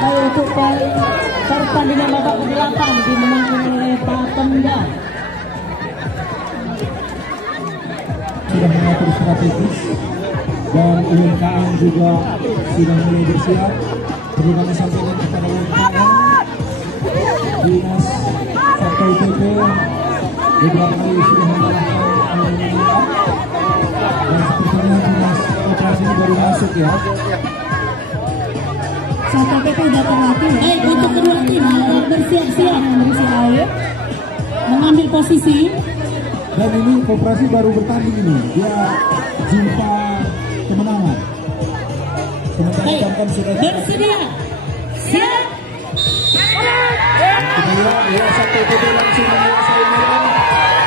Untuk pertandingan babak ke-8 dimenangkan oleh Bapenda. Sudah mengatur strategis dan UMKM juga sudah mulai bersiap. Perlu kami sampaikan kepada UMKM, Dinas Satpol PP beberapa kali sudah mengalahkan dan sepertinya Dinas Koperasi baru masuk ya. Satpol PP udah terlatih. Baik, untuk kedua tim bersiap-siap mengambil posisi. Dan ini Koperasi baru bertanding ini, dia jumpa kemenangan. Sementara Tampan sudah Bersedia? Siap? kedua, ya Satpol PP langsung menguasai merah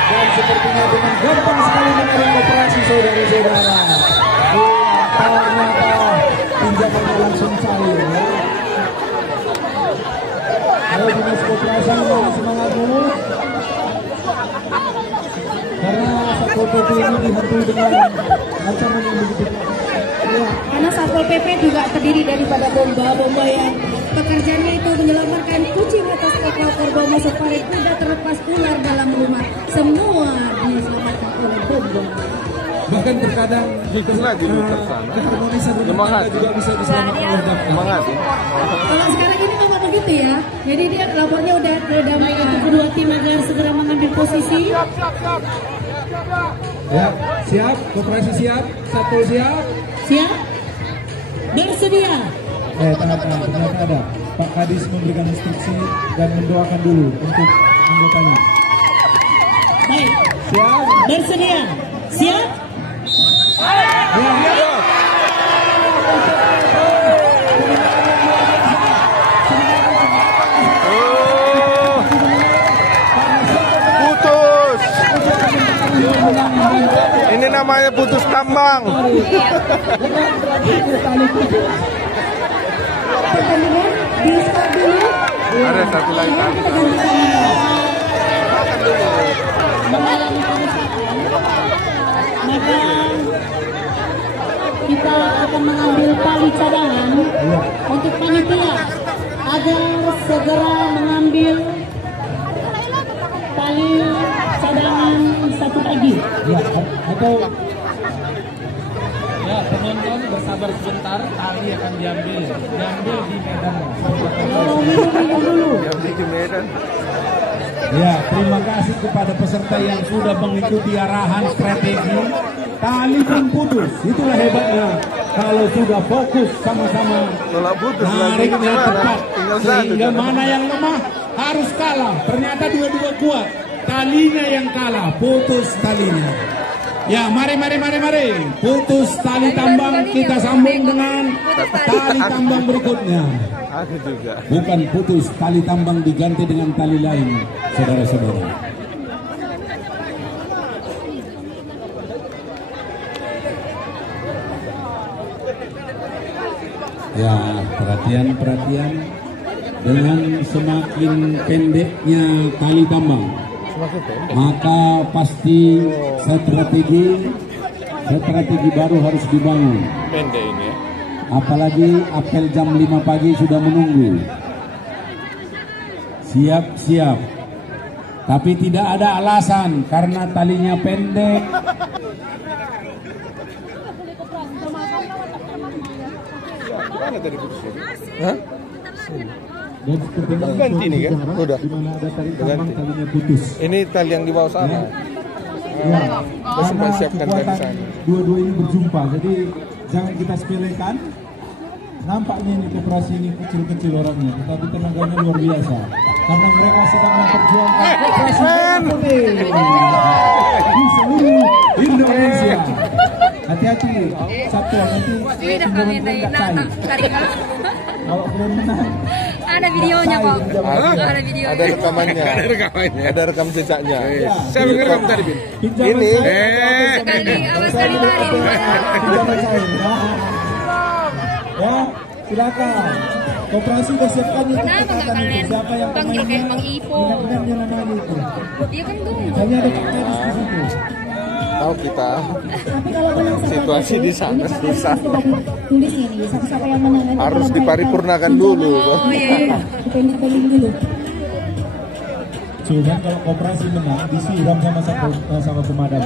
dan sepertinya dengan gampang sekali menarik Koperasi saudara-saudara. Ternyata pinjamannya langsung cair ya. Ayo Dinas Koperasi semangat dulu. Karena Satpol PP ini dihantui dengan ancaman yang begitu. Ya. Karena Satpol PP juga terdiri daripada bomba yang pekerjaannya itu menyelamatkan kucing atas kapal korban masuk parit kuda terlepas ular dalam rumah. Semua diselamatkan oleh bomba. Bahkan terkadang keharmonisan rumah tangga juga bisa diselamatkan oleh damkar. Semangat ya. Kalau sekarang ini memang begitu ya. Jadi dia lapornya udah Baik, untuk kedua tim agar segera mengambil posisi. Ya, siap, Koperasi siap, Satpol siap. Siap? Bersedia? Ternyata ada Pak Kadis memberikan instruksi dan mendoakan dulu untuk anggotanya. Baik, Siap. bersedia? Siap? Putus. Ini namanya putus tambang. pertandingan di start dulu. Ada satu lagi. Mengalami kerusakan, maka kita akan mengambil tali cadangan untuk panitia agar segera mengambil tali cadangan satu lagi. Ya, atau Ya, penonton bersabar sebentar, tali akan diambil di medan. Tolong minum dulu. Yang di Medan. Ya, terima kasih kepada peserta yang sudah mengikuti arahan strategi. Tali pun putus, itulah hebatnya. Kalau sudah fokus sama-sama, Kalau putus lagi nariknya gimana? tepat, Tinggal satu. sehingga mana yang lemah harus kalah. Ternyata dua-dua kuat. talinya yang kalah, putus talinya. Ya, mari. Putus tali tambang, kita sambung dengan tali tambang berikutnya. Ada juga. Bukan putus, tali tambang diganti dengan tali lain, saudara-saudara. Ya, perhatian. Dengan semakin pendeknya tali tambang, maka pasti strategi baru harus dibangun. Pendek ini ya. Apalagi apel jam 5 pagi sudah menunggu. Siap. Tapi tidak ada alasan karena talinya pendek. Mana tadi putusnya? Hah? Dan ganti nih kan? Udah. Di mana ada tali Ganti. tambang, talinya putus. Ini tali yang di bawah sana. Ya. Masih Karena siapkan tali kekuatan sana. dua-dua ini berjumpa, jadi jangan kita sepelekan. Nampaknya ini koperasi ini kecil-kecil orangnya, tetapi tenaganya luar biasa. Karena mereka sedang memperjuangkan koperasi putih di seluruh Indonesia. Hati-hati, satu nanti pinjaman nggak cair. Kalau belum menang, Ada videonya kok. Ada videonya. Ada rekamannya. Ada rekam jejaknya. Saya rekam tadi, Bin. pinjaman Ini. saya. Awas kali lari. Pinjaman saya. Ya, silakan. Koperasi udah siapkan itu. Kenapa nggak kalian Siapa yang panggil pemainnya? kayak Bang Ipo? Ingat-ingatnya namanya itu. Dia kan tuh. Hanya ada Pak Tenis di situ. Tahu kita Tapi kalau menang Satpol situasi PP, di sana ini Pak Tenis susah. sudah tulis ini, siapa yang menang nanti Harus kalau diparipurnakan mereka dulu, pinjam, Bang. iya. Dipending dulu. Cuman kalau koperasi menang disiram sama pemadam.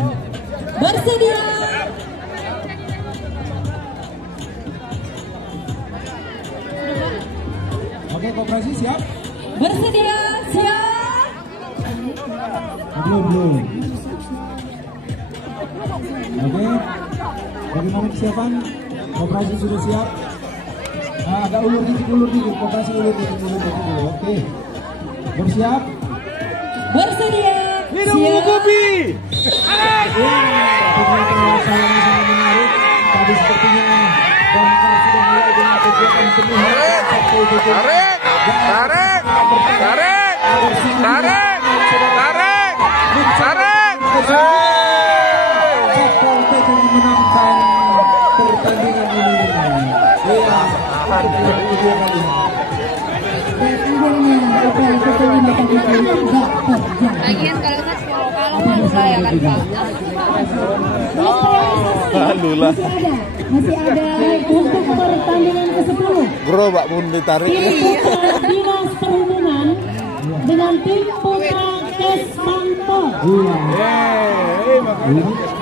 Bersedia. Oke, koperasi siap? Bersedia. Siap. Belum. Oke. Bagaimana kesiapan? Koperasi sudah siap? Agak ulur dikit. Koperasi ulur dikit. Oke. Bersiap? Bersedia. minum kopi. Tadi sepertinya Bangka sudah mulai dengan kegiatan penuh. Tarik. Satpol PP memenangkan pertandingan ini. Iya, kedua kali. Lagian kalau mah saya kan Pak. Lalu lah. Masih ada untuk pertandingan ke-10. Gerobak pun ditarik. Tim Putra Dinas Perhubungan dengan tim Putra Kesmanto.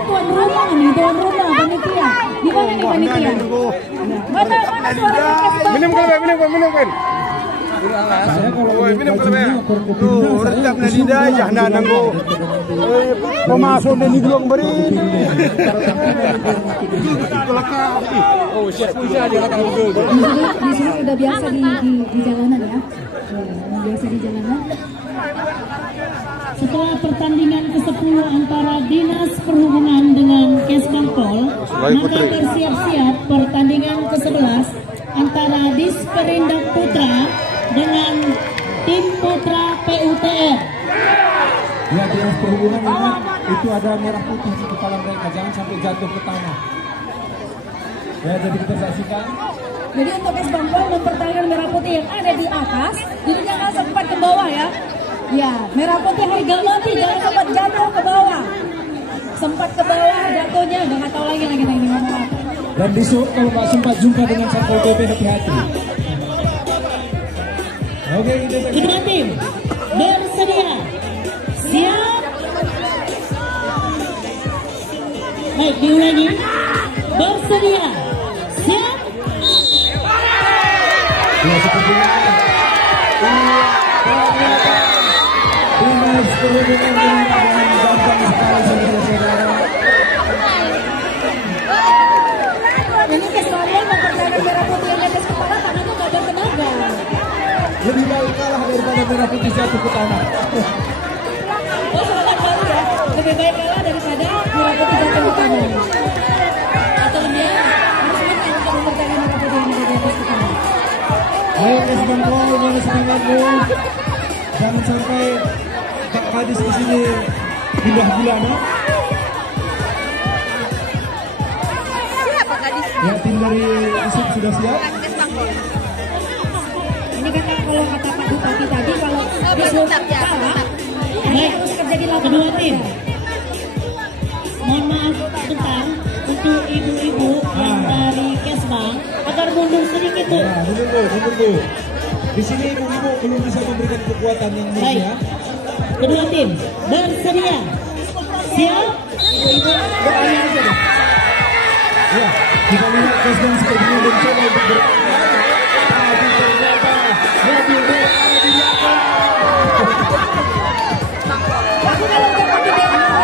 Tuan rumah nih, panitia. Gimana nih panitia? Mana suara Kesmanto? Minum kan. Saya kalau minum bajunya kan. Forkopimda, saya Redap na kusum lidah, saya jangan nanggo. Pemasok dan digelong beri. Oh, siap dia kata betul. Di sini udah biasa di jalanan ya. Biasa di jalanan. Setelah pertandingan ke-10 antara Dinas Perhubungan dengan Kesbangpol, maka bersiap-siap pertandingan ke-11 antara Disperindak Putra dengan tim Putra PUTR. Ya, Dinas Perhubungan memang itu ada merah putih di kepala mereka, jangan sampai jatuh ke tanah. Ya, jadi kita saksikan. Jadi untuk Kesbangpol mempertahankan merah putih yang ada di atas, jadi jangan sempat ke bawah ya. Ya, merah putih harga mati, jangan sempat jatuh ke bawah. Sempat ke bawah jatuhnya, udah nggak tahu lagi ngomong apa. Dan besok kalau nggak sempat jumpa dengan Satpol PP, hati-hati. Oke, kita Kedua tim bersedia. Siap. Baik, diulangi. Bersedia. Siap. ya, sepertinya Dinas Perhubungan dengan gampang sekali saudara-saudara. Ini Kesbangpol mempertahankan merah putih yang di atas kepala karena itu nggak bertenaga. Lebih baik kalah daripada merah putih jatuh ke tanah. Oh, lebih baik kalah daripada Merah Putih jatuh ke tangan. Atau dia harus menang untuk mempertahankan Merah Putih yang ada di atas kita. Ayo Kesbang Kol, mana semangatmu? Jangan sampai Kak Kadis di sini pindah gila, no? Siapa Kadis? Ya, tim dari Isip sudah siap? Ini kan kalau kata Pak Bupati tadi kalau disuruh kalah, ini harus terjadi lawan kedua tim. Mohon maaf sebentar untuk ibu-ibu yang dari Kesbang agar mundur sedikit Bu. Ya, mundur Bu. Di sini ibu-ibu belum bisa memberikan kekuatan yang Baik. mulia. Kedua tim bersedia. Siap? Ibu-ibu berani aja deh. Ya, kita lihat Kesbang sepertinya mencoba untuk tapi ternyata mobil bola ada di belakang. Tapi kalau udah pakai dengan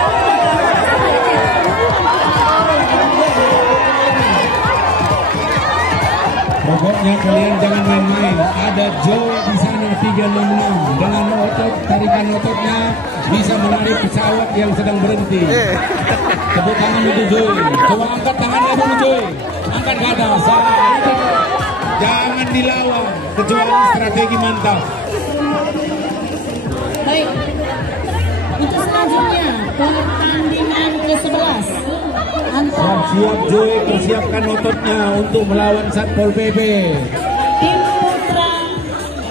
Pokoknya kalian jangan main-main. Ada Joe di sana 366 dengan otot, tarikan ototnya bisa menarik pesawat yang sedang berhenti. Tepuk tangan untuk Joe. Coba angkat tangannya dulu Joe. Angkat ke atas. Jangan dilawan kecuali strategi mantap. Baik. Untuk selanjutnya pertandingan ke-11 antara Siap Joe, persiapkan ototnya untuk melawan Satpol PP. tim putra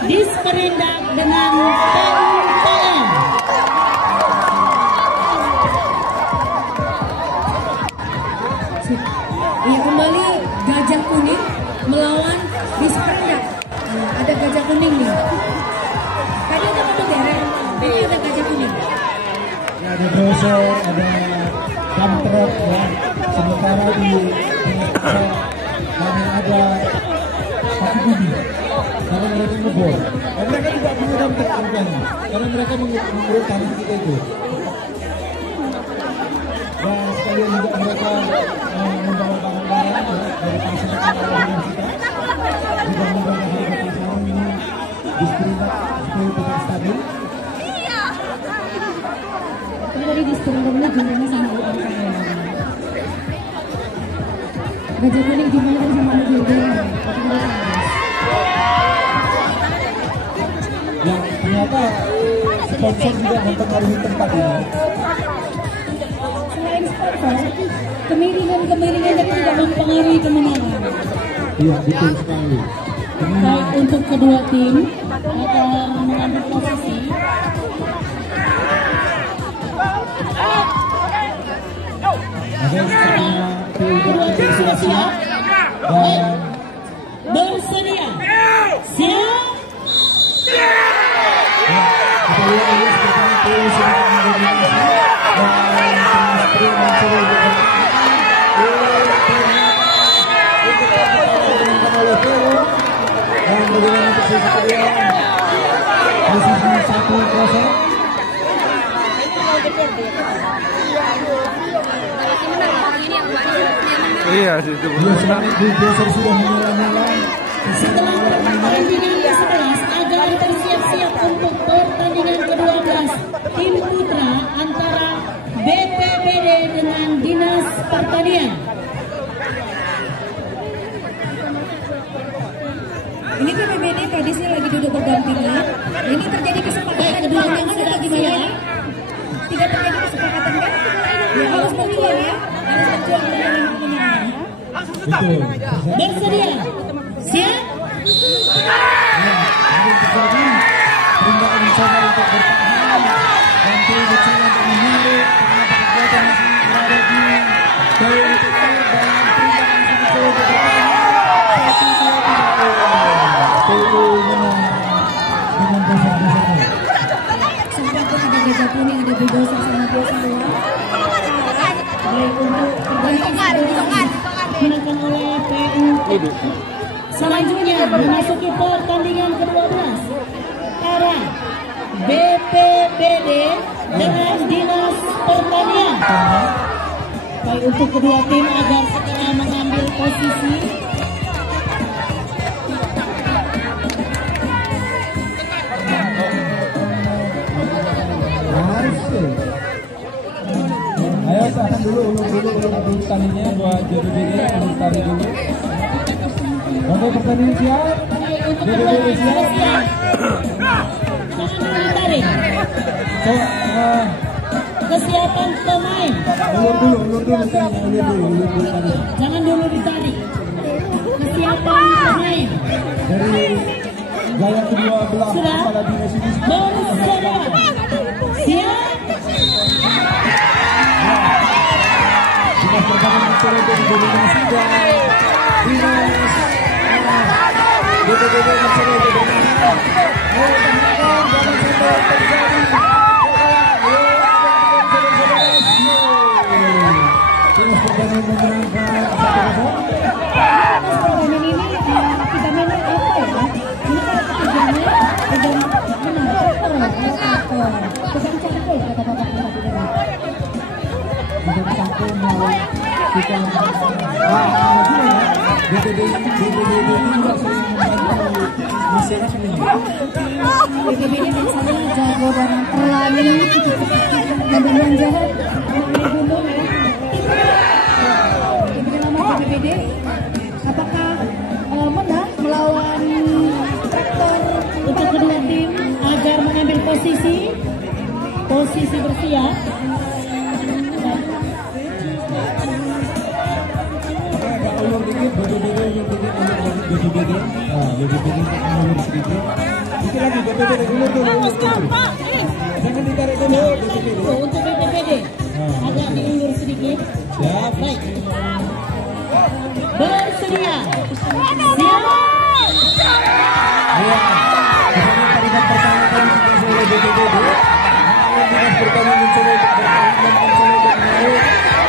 Disperindak dengan PUPM. Iya, kembali Gajah Kuning melawan Disperindak. Nah, ada Gajah Kuning nih. Tadi ada bendera, ini ada Gajah Kuning. Ya, ada Doso, ada Kamtrot, ya. Sementara di hanya ada Pak Budi. Karena mereka ngebor. Dan mereka tidak punya dampak harganya. Karena mereka mengurut tanah kita itu. Dan sekalian juga mereka membawa barang-barang dari pasar kita. Juga membawa harga pasaran ini Disperindak supaya tetap stabil. Ini dari Disperindak jumlahnya sama UMKM. Gajah Kuning gimana sama UMKM? Ya, ternyata sponsor juga mempengaruhi tempat ini. Selain sponsor, kemiringan-kemiringan itu juga mempengaruhi kemenangan. Iya, betul sekali. Baik, untuk kedua tim akan mengambil posisi. Kedua tim sudah siap. Baik. Bersedia. Siap. Kita lihat ini sepertinya Peru sudah mendominasi dan Sprint masih dimenangkan oleh Peru. Dan bagaimana untuk sisi kedua posisi 1-0. Iya sih itu. Dia semangat digeser sudah menyala-nyala. Setelah pertandingan ke-11 agar bersiap-siap untuk pertandingan ke-12 tim putra antara BPBD dengan Dinas Pertanian. Ini BPBD tadi sih lagi duduk berdampingan. Ini terjadi kesepakatan Kedua yang tim sudah gimana siap. ya? Tidak terjadi kesepakatan kan? Ya harus berjuang ya. Harus berjuang dengan kemenangan. Betul. Bersedia. Siap. Ini terjadi perintah mencoba untuk bertahan dan Peru mencoba untuk menarik ternyata kekuatan masih berada di PUPM dan perintah masih mencoba untuk bertahan 1-2 PU menang dengan dasar-dasarnya. Sempat pun ada Gajah Kuning, ada Bulldozer sama dia semua. Baik untuk pertandingan Digunakan oleh PU. Selanjutnya memasuki pertandingan ke-12 antara BPBD dengan Dinas Pertanian. Baik, untuk kedua tim agar segera mengambil posisi. tahan dulu, ulur talinya buat JBBD, ulur tali dulu. Oke, pertandingan siap. JBBD siap. Kesiapan pemain. Ulur dulu tali. Jangan dulu ditarik. Kesiapan pemain. Dari gaya kedua belah kepala dinas ini. Bersedia. Siap. Dinas pertahanan mencoba untuk dominasi dan dinas BPBD mencoba untuk bertahan. Ayo teman-teman, jangan sampai terjadi. Dinas pertahanan memenangkan 1-0. Pertandingan ini kita mainnya apa ya? Ini kalau ketiganya pegang pegang cangkul kata bapak kita. Pegang cangkul mau kita BPBD juga sering membantu misi nasional. BPBD biasanya jago dan terlani dan jahat bunuh ya. Nama BPBD apakah menang melawan traktor Untuk kedua tim agar mengambil posisi bersiap. Agak ulur dikit, BPBD ulur sedikit. Dikit lagi BPBD ulur dulu. Jangan ditarik dulu BPBD. Untuk BPBD agak diundur sedikit. Siap. Baik. Bersedia. Siap. Ya, tarikan pertama tadi dikasih oleh BPBD. Dinas pertanian mencoba untuk bertahan dan mencoba untuk menarik.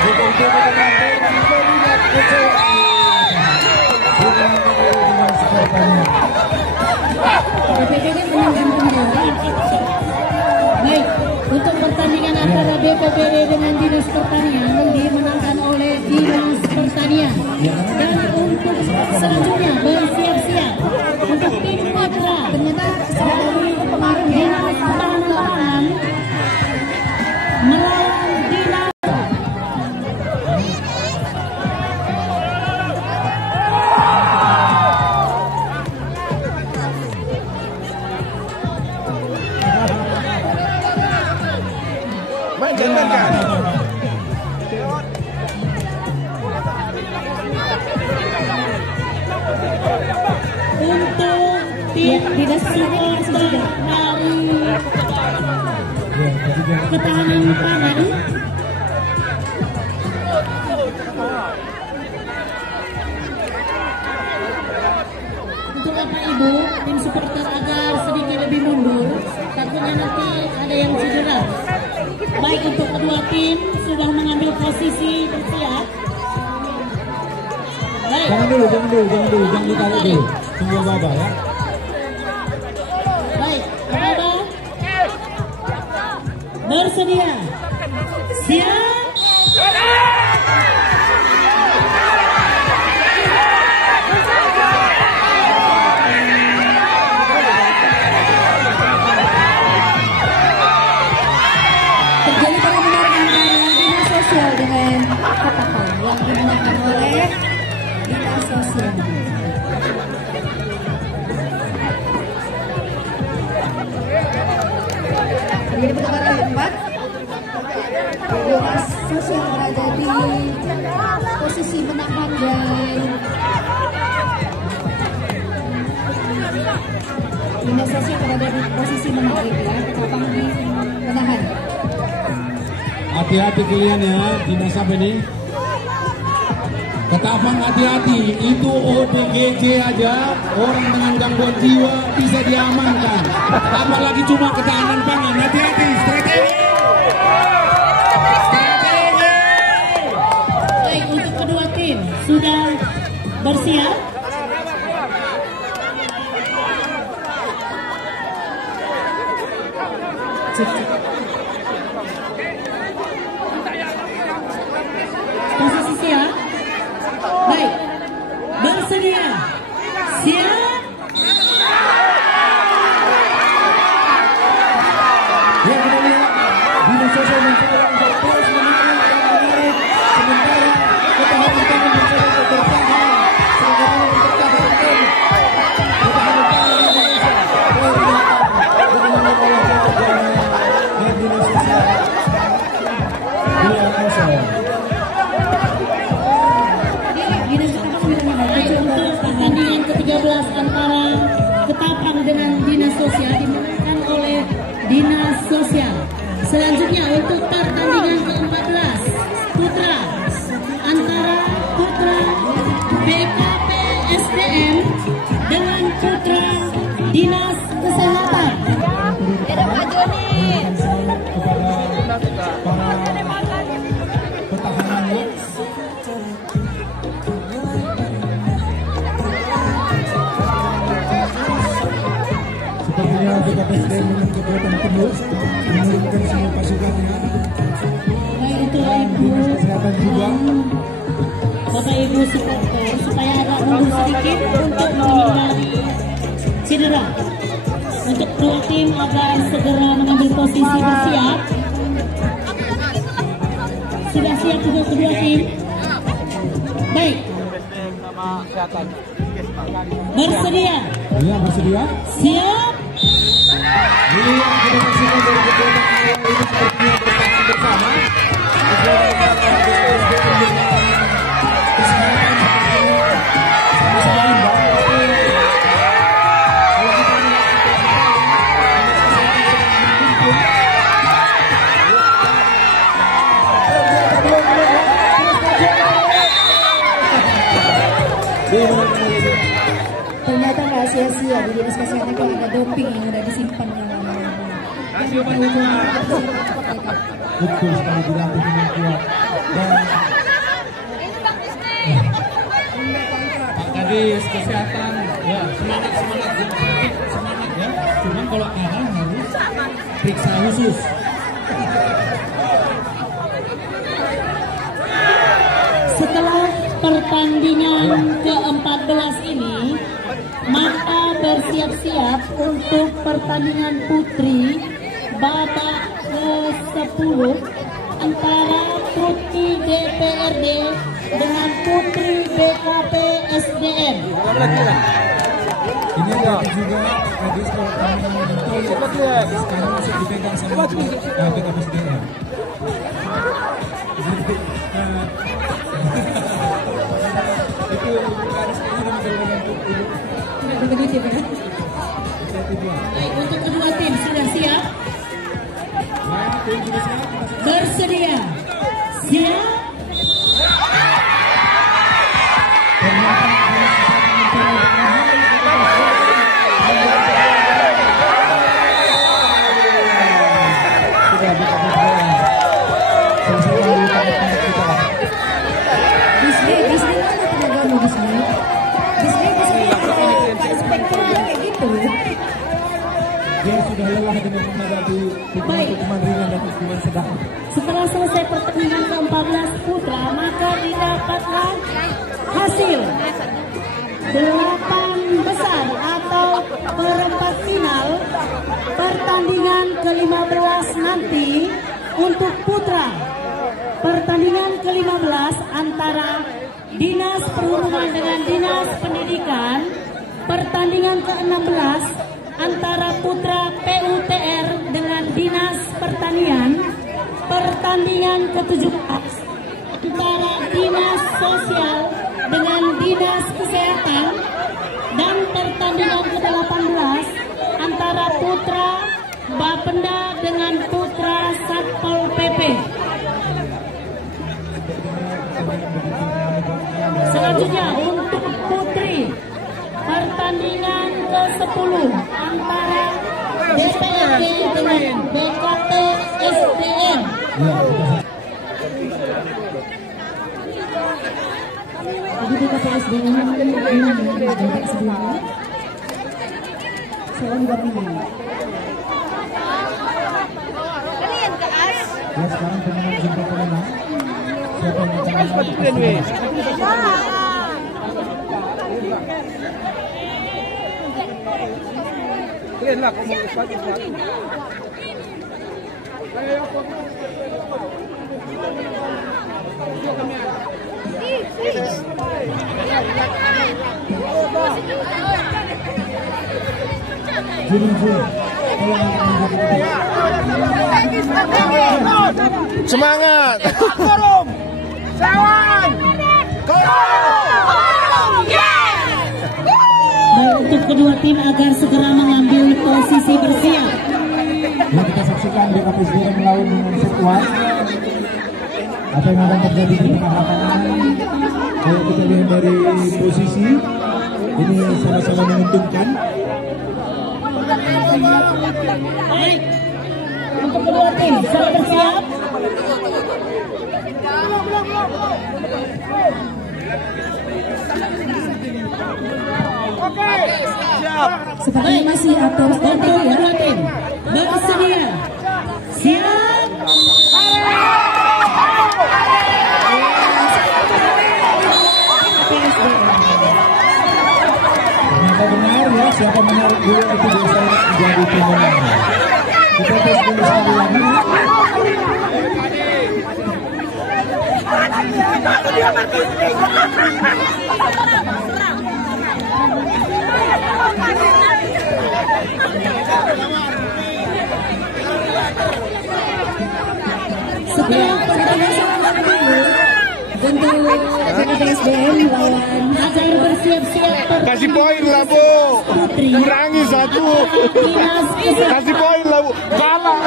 BPBD BPBD menangkan kembali. Baik, untuk pertandingan antara BPBD dengan Dinas Pertanian dimenangkan oleh Dinas Pertanian. Dan untuk selanjutnya bersiap-siap untuk tim Putra. Ternyata sebenarnya itu pengaruh ya. Dinas Pertahanan melawan Dinas. Jangan kan? Untuk tim Dinas Pertahanan dari ketahanan pangan untuk apa ibu tim supporter agar sedikit lebih mundur, takutnya nanti ada yang cedera. Baik, untuk kedua tim sudah mengambil posisi bersiap. Baik. Jangan ditarik dulu. Tunggu Baba ya. Baik, Baba. Bersedia. Siap. Terjadi perang antara dinas sosial dengan katakan yang dimenangkan oleh dinas sosial. Terjadi perkara keempat. Dinas sosial berada di posisi menahan dan dinas sosial berada di posisi menarik ya, ketopang di menahan. Hati-hati kalian ya, dinas apa ini? Ketapang hati-hati, itu OTGJ aja, orang dengan gangguan jiwa bisa diamankan. Apalagi cuma ketahanan pangan, hati-hati, strategi. Baik, untuk kedua tim sudah bersiap. Posisi siap. Baik, bersedia. Siap. Ya, kita lihat dinas sosial mencoba untuk terus menarik ke-13 antara Ketapang dengan Dinas Sosial dimenangkan oleh Dinas Sosial. Selanjutnya untuk pertandingan ke-14 putra antara putra BKP SDM dengan putra Dinas Kesehatan. Ada Pak Joni. Pertahanannya sepertinya BKPSDM dengan kekuatan penuh menurunkan semua pasukannya. Baik itu Ibu Kesehatan juga. Bapak Ibu supporter supaya agak mundur sedikit untuk menghindari cedera. Untuk dua tim agar segera mengambil posisi bersiap. Sudah siap juga kedua tim. Baik. Bersedia. Iya, bersedia. Siap. Ini yang kita saksikan dari kekuatan awal ini sepertinya bersaksi bersama. Ternyata nggak sia-sia di Dinas Kesehatan kalau ada doping yang udah disimpan Betul sekali dilatih dengan kuat. Dan Pak Kadis Kesehatan, ya semangat ya. Cuman kalau kalah harus periksa khusus. Setelah pertandingan ke-14 ini, maka bersiap-siap untuk pertandingan putri babak ke-10 antara putri DPRD dengan putri BKP SDM. ini ada juga Kadis pertandingan sekarang masih dipegang sama BKPSDM. Itu Kadis sudah definitif ya. Baik, untuk kedua tim sudah siap? Bersedia? Siap? Dia sudah lelah dengan menghadapi hukuman ringan dan hukuman sedang. Setelah selesai pertandingan ke-14 putra, maka didapatkan hasil 8 besar atau perempat final pertandingan ke-15 nanti untuk putra. Pertandingan ke-15 antara Dinas Perhubungan dengan Dinas Pendidikan. Pertandingan ke-16 antara putra PUTR dengan Dinas Pertanian. Pertandingan ke-17 antara Dinas Sosial dengan Dinas Kesehatan. Dan pertandingan ke-18 antara putra Bapenda dengan putra Satpol PP. Selanjutnya untuk putri, pertandingan ke-10 antara DPRD dengan BKP SDM. Jadi BKP SDM menang ya babak sebelumnya. Saya juga menang. Kalian ke as. Ya sekarang pemenang jumpa pemenang. Siapa yang akan menang? Kalian lah kamu sepatu. Semangat! Korum! Sawan! Korum! Yes! kedua tim agar segera mengambil posisi bersiap. Ya, kita saksikan BKPSDM melawan dengan Sekuan. Apa yang akan terjadi di tengah lapangan? Kalau kita lihat dari posisi ini sama-sama menguntungkan. Baik, untuk kedua tim sudah bersiap. Sepertinya masih atur Untuk kedua tim bersedia. Siap. Ternyata benar ya, siapa menarik dulu itu biasanya menjadi pemenang. Kita tes dulu sekali lagi. setelah pertandingan bentuk BKPSDM lawan Agar bersiap-siap Kasih poin lah Bu, kurangi satu. Kasih poin lah Bu, kalah.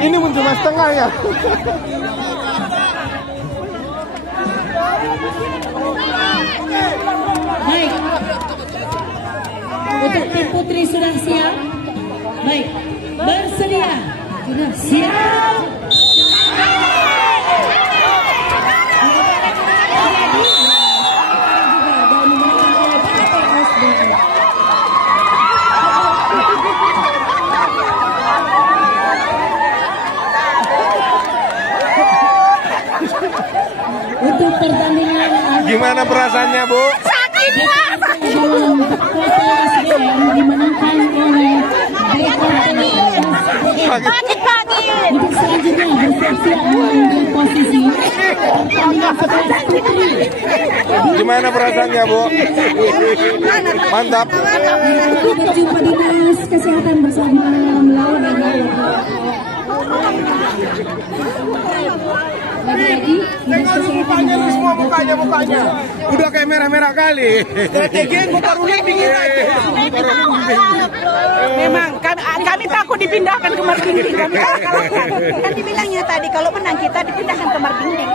Ini muncul mas tengah ya. Baik. Untuk tim putri sudah siap. Baik, bersedia. Siap. Untuk pertandingan Gimana perasaannya Bu? Sakit Pak. dalam KPSDM dimenangkan oleh BKPSDM. Sakit. Untuk selanjutnya bersiap-siap mengambil posisi pertandingan sekelas putri. Gimana perasaannya Bu? Mantap. berjumpa dinas kesehatan bersama melawan lagi-lagi dinas kesehatan Semua mukanya. Udah kayak merah-merah kali. Strategi baru landing Memang kami takut dipindahkan ke Martinding. Kami kan dibilangnya tadi kalau menang kita dipindahkan ke Martinding.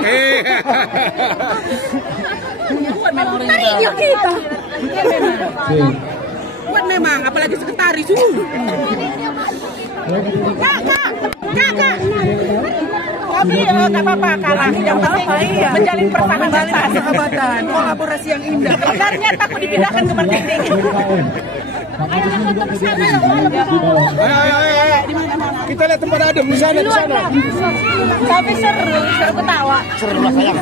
Iya kita. Buat memang apalagi sekretaris. Kakak. Kami tak apa-apa kalah. Yang penting menjalin persahabatan, kolaborasi yang indah. Sebenarnya takut dipindahkan ke Martinding. Ayo. Kita lihat tempat adem di sana. Tapi seru ketawa. Seru lah sayang.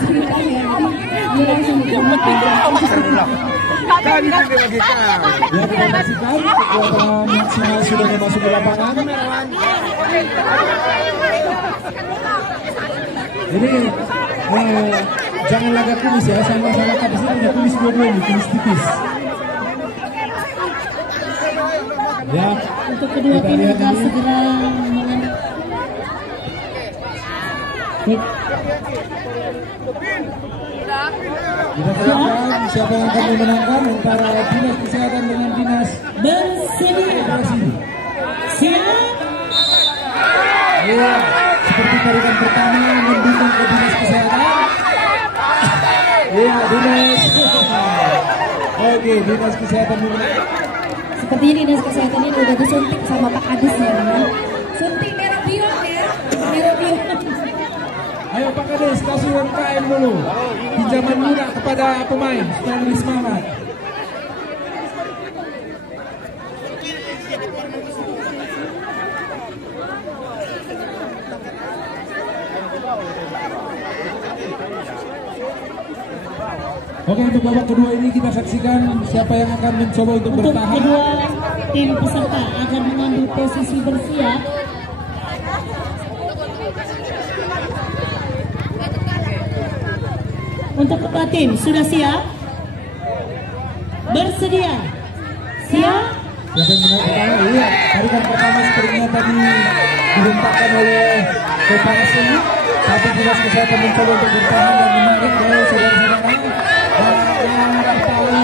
Kan itu dia lagi kan. Ya, kita saksikan kekuatan maksimal sudah masuk ke lapangan. Ini jangan laga kumis ya, sama-sama habis ini punya kumis dua-duanya, kumis tipis. Ya, Untuk kedua kita tim lihat agar ini. segera mengambil. Kita siapkan siapa yang akan memenangkan antara dinas kesehatan dengan dinas Bersedia. operasi. Siap. Ya, seperti tarikan pertama mendukung ke dinas kesehatan. Iya, dinas. Oke, dinas kesehatan memenangkan. seperti ini dinas kesehatan ini udah disuntik sama Pak Kadisnya ya. Suntik merah biru ya, merah biru. Ayo Pak Kades, kasih UMKM dulu. Pinjaman murah kepada pemain supaya lebih semangat. Oke, untuk babak kedua ini kita saksikan siapa yang akan mencoba untuk Untuk bertahan. kedua tim peserta agar mengambil posisi bersiap. Untuk kedua tim sudah siap? Bersedia? Siap? Siapa yang menang pertama? Iya, tarikan pertama sepertinya tadi dihentakkan oleh koperasi. Tapi dinas kesehatan mencoba untuk bertahan dan menarik dari saudara-saudara. Dan yang mengetahui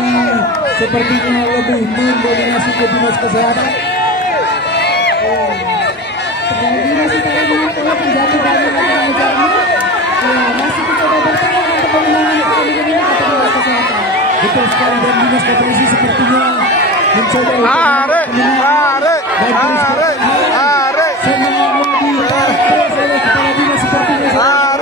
sepertinya lebih mendominasi ke dinas kesehatan. Terjadi masih saling mengatur penjatuh dari mengejarnya. Ya, masih mencoba bertahan untuk pemenangan pertandingan ini atau dinas kesehatan. Betul sekali, dan dinas nutrisi sepertinya mencoba untuk Arek. semangat lagi terus oleh kepala dinas sepertinya.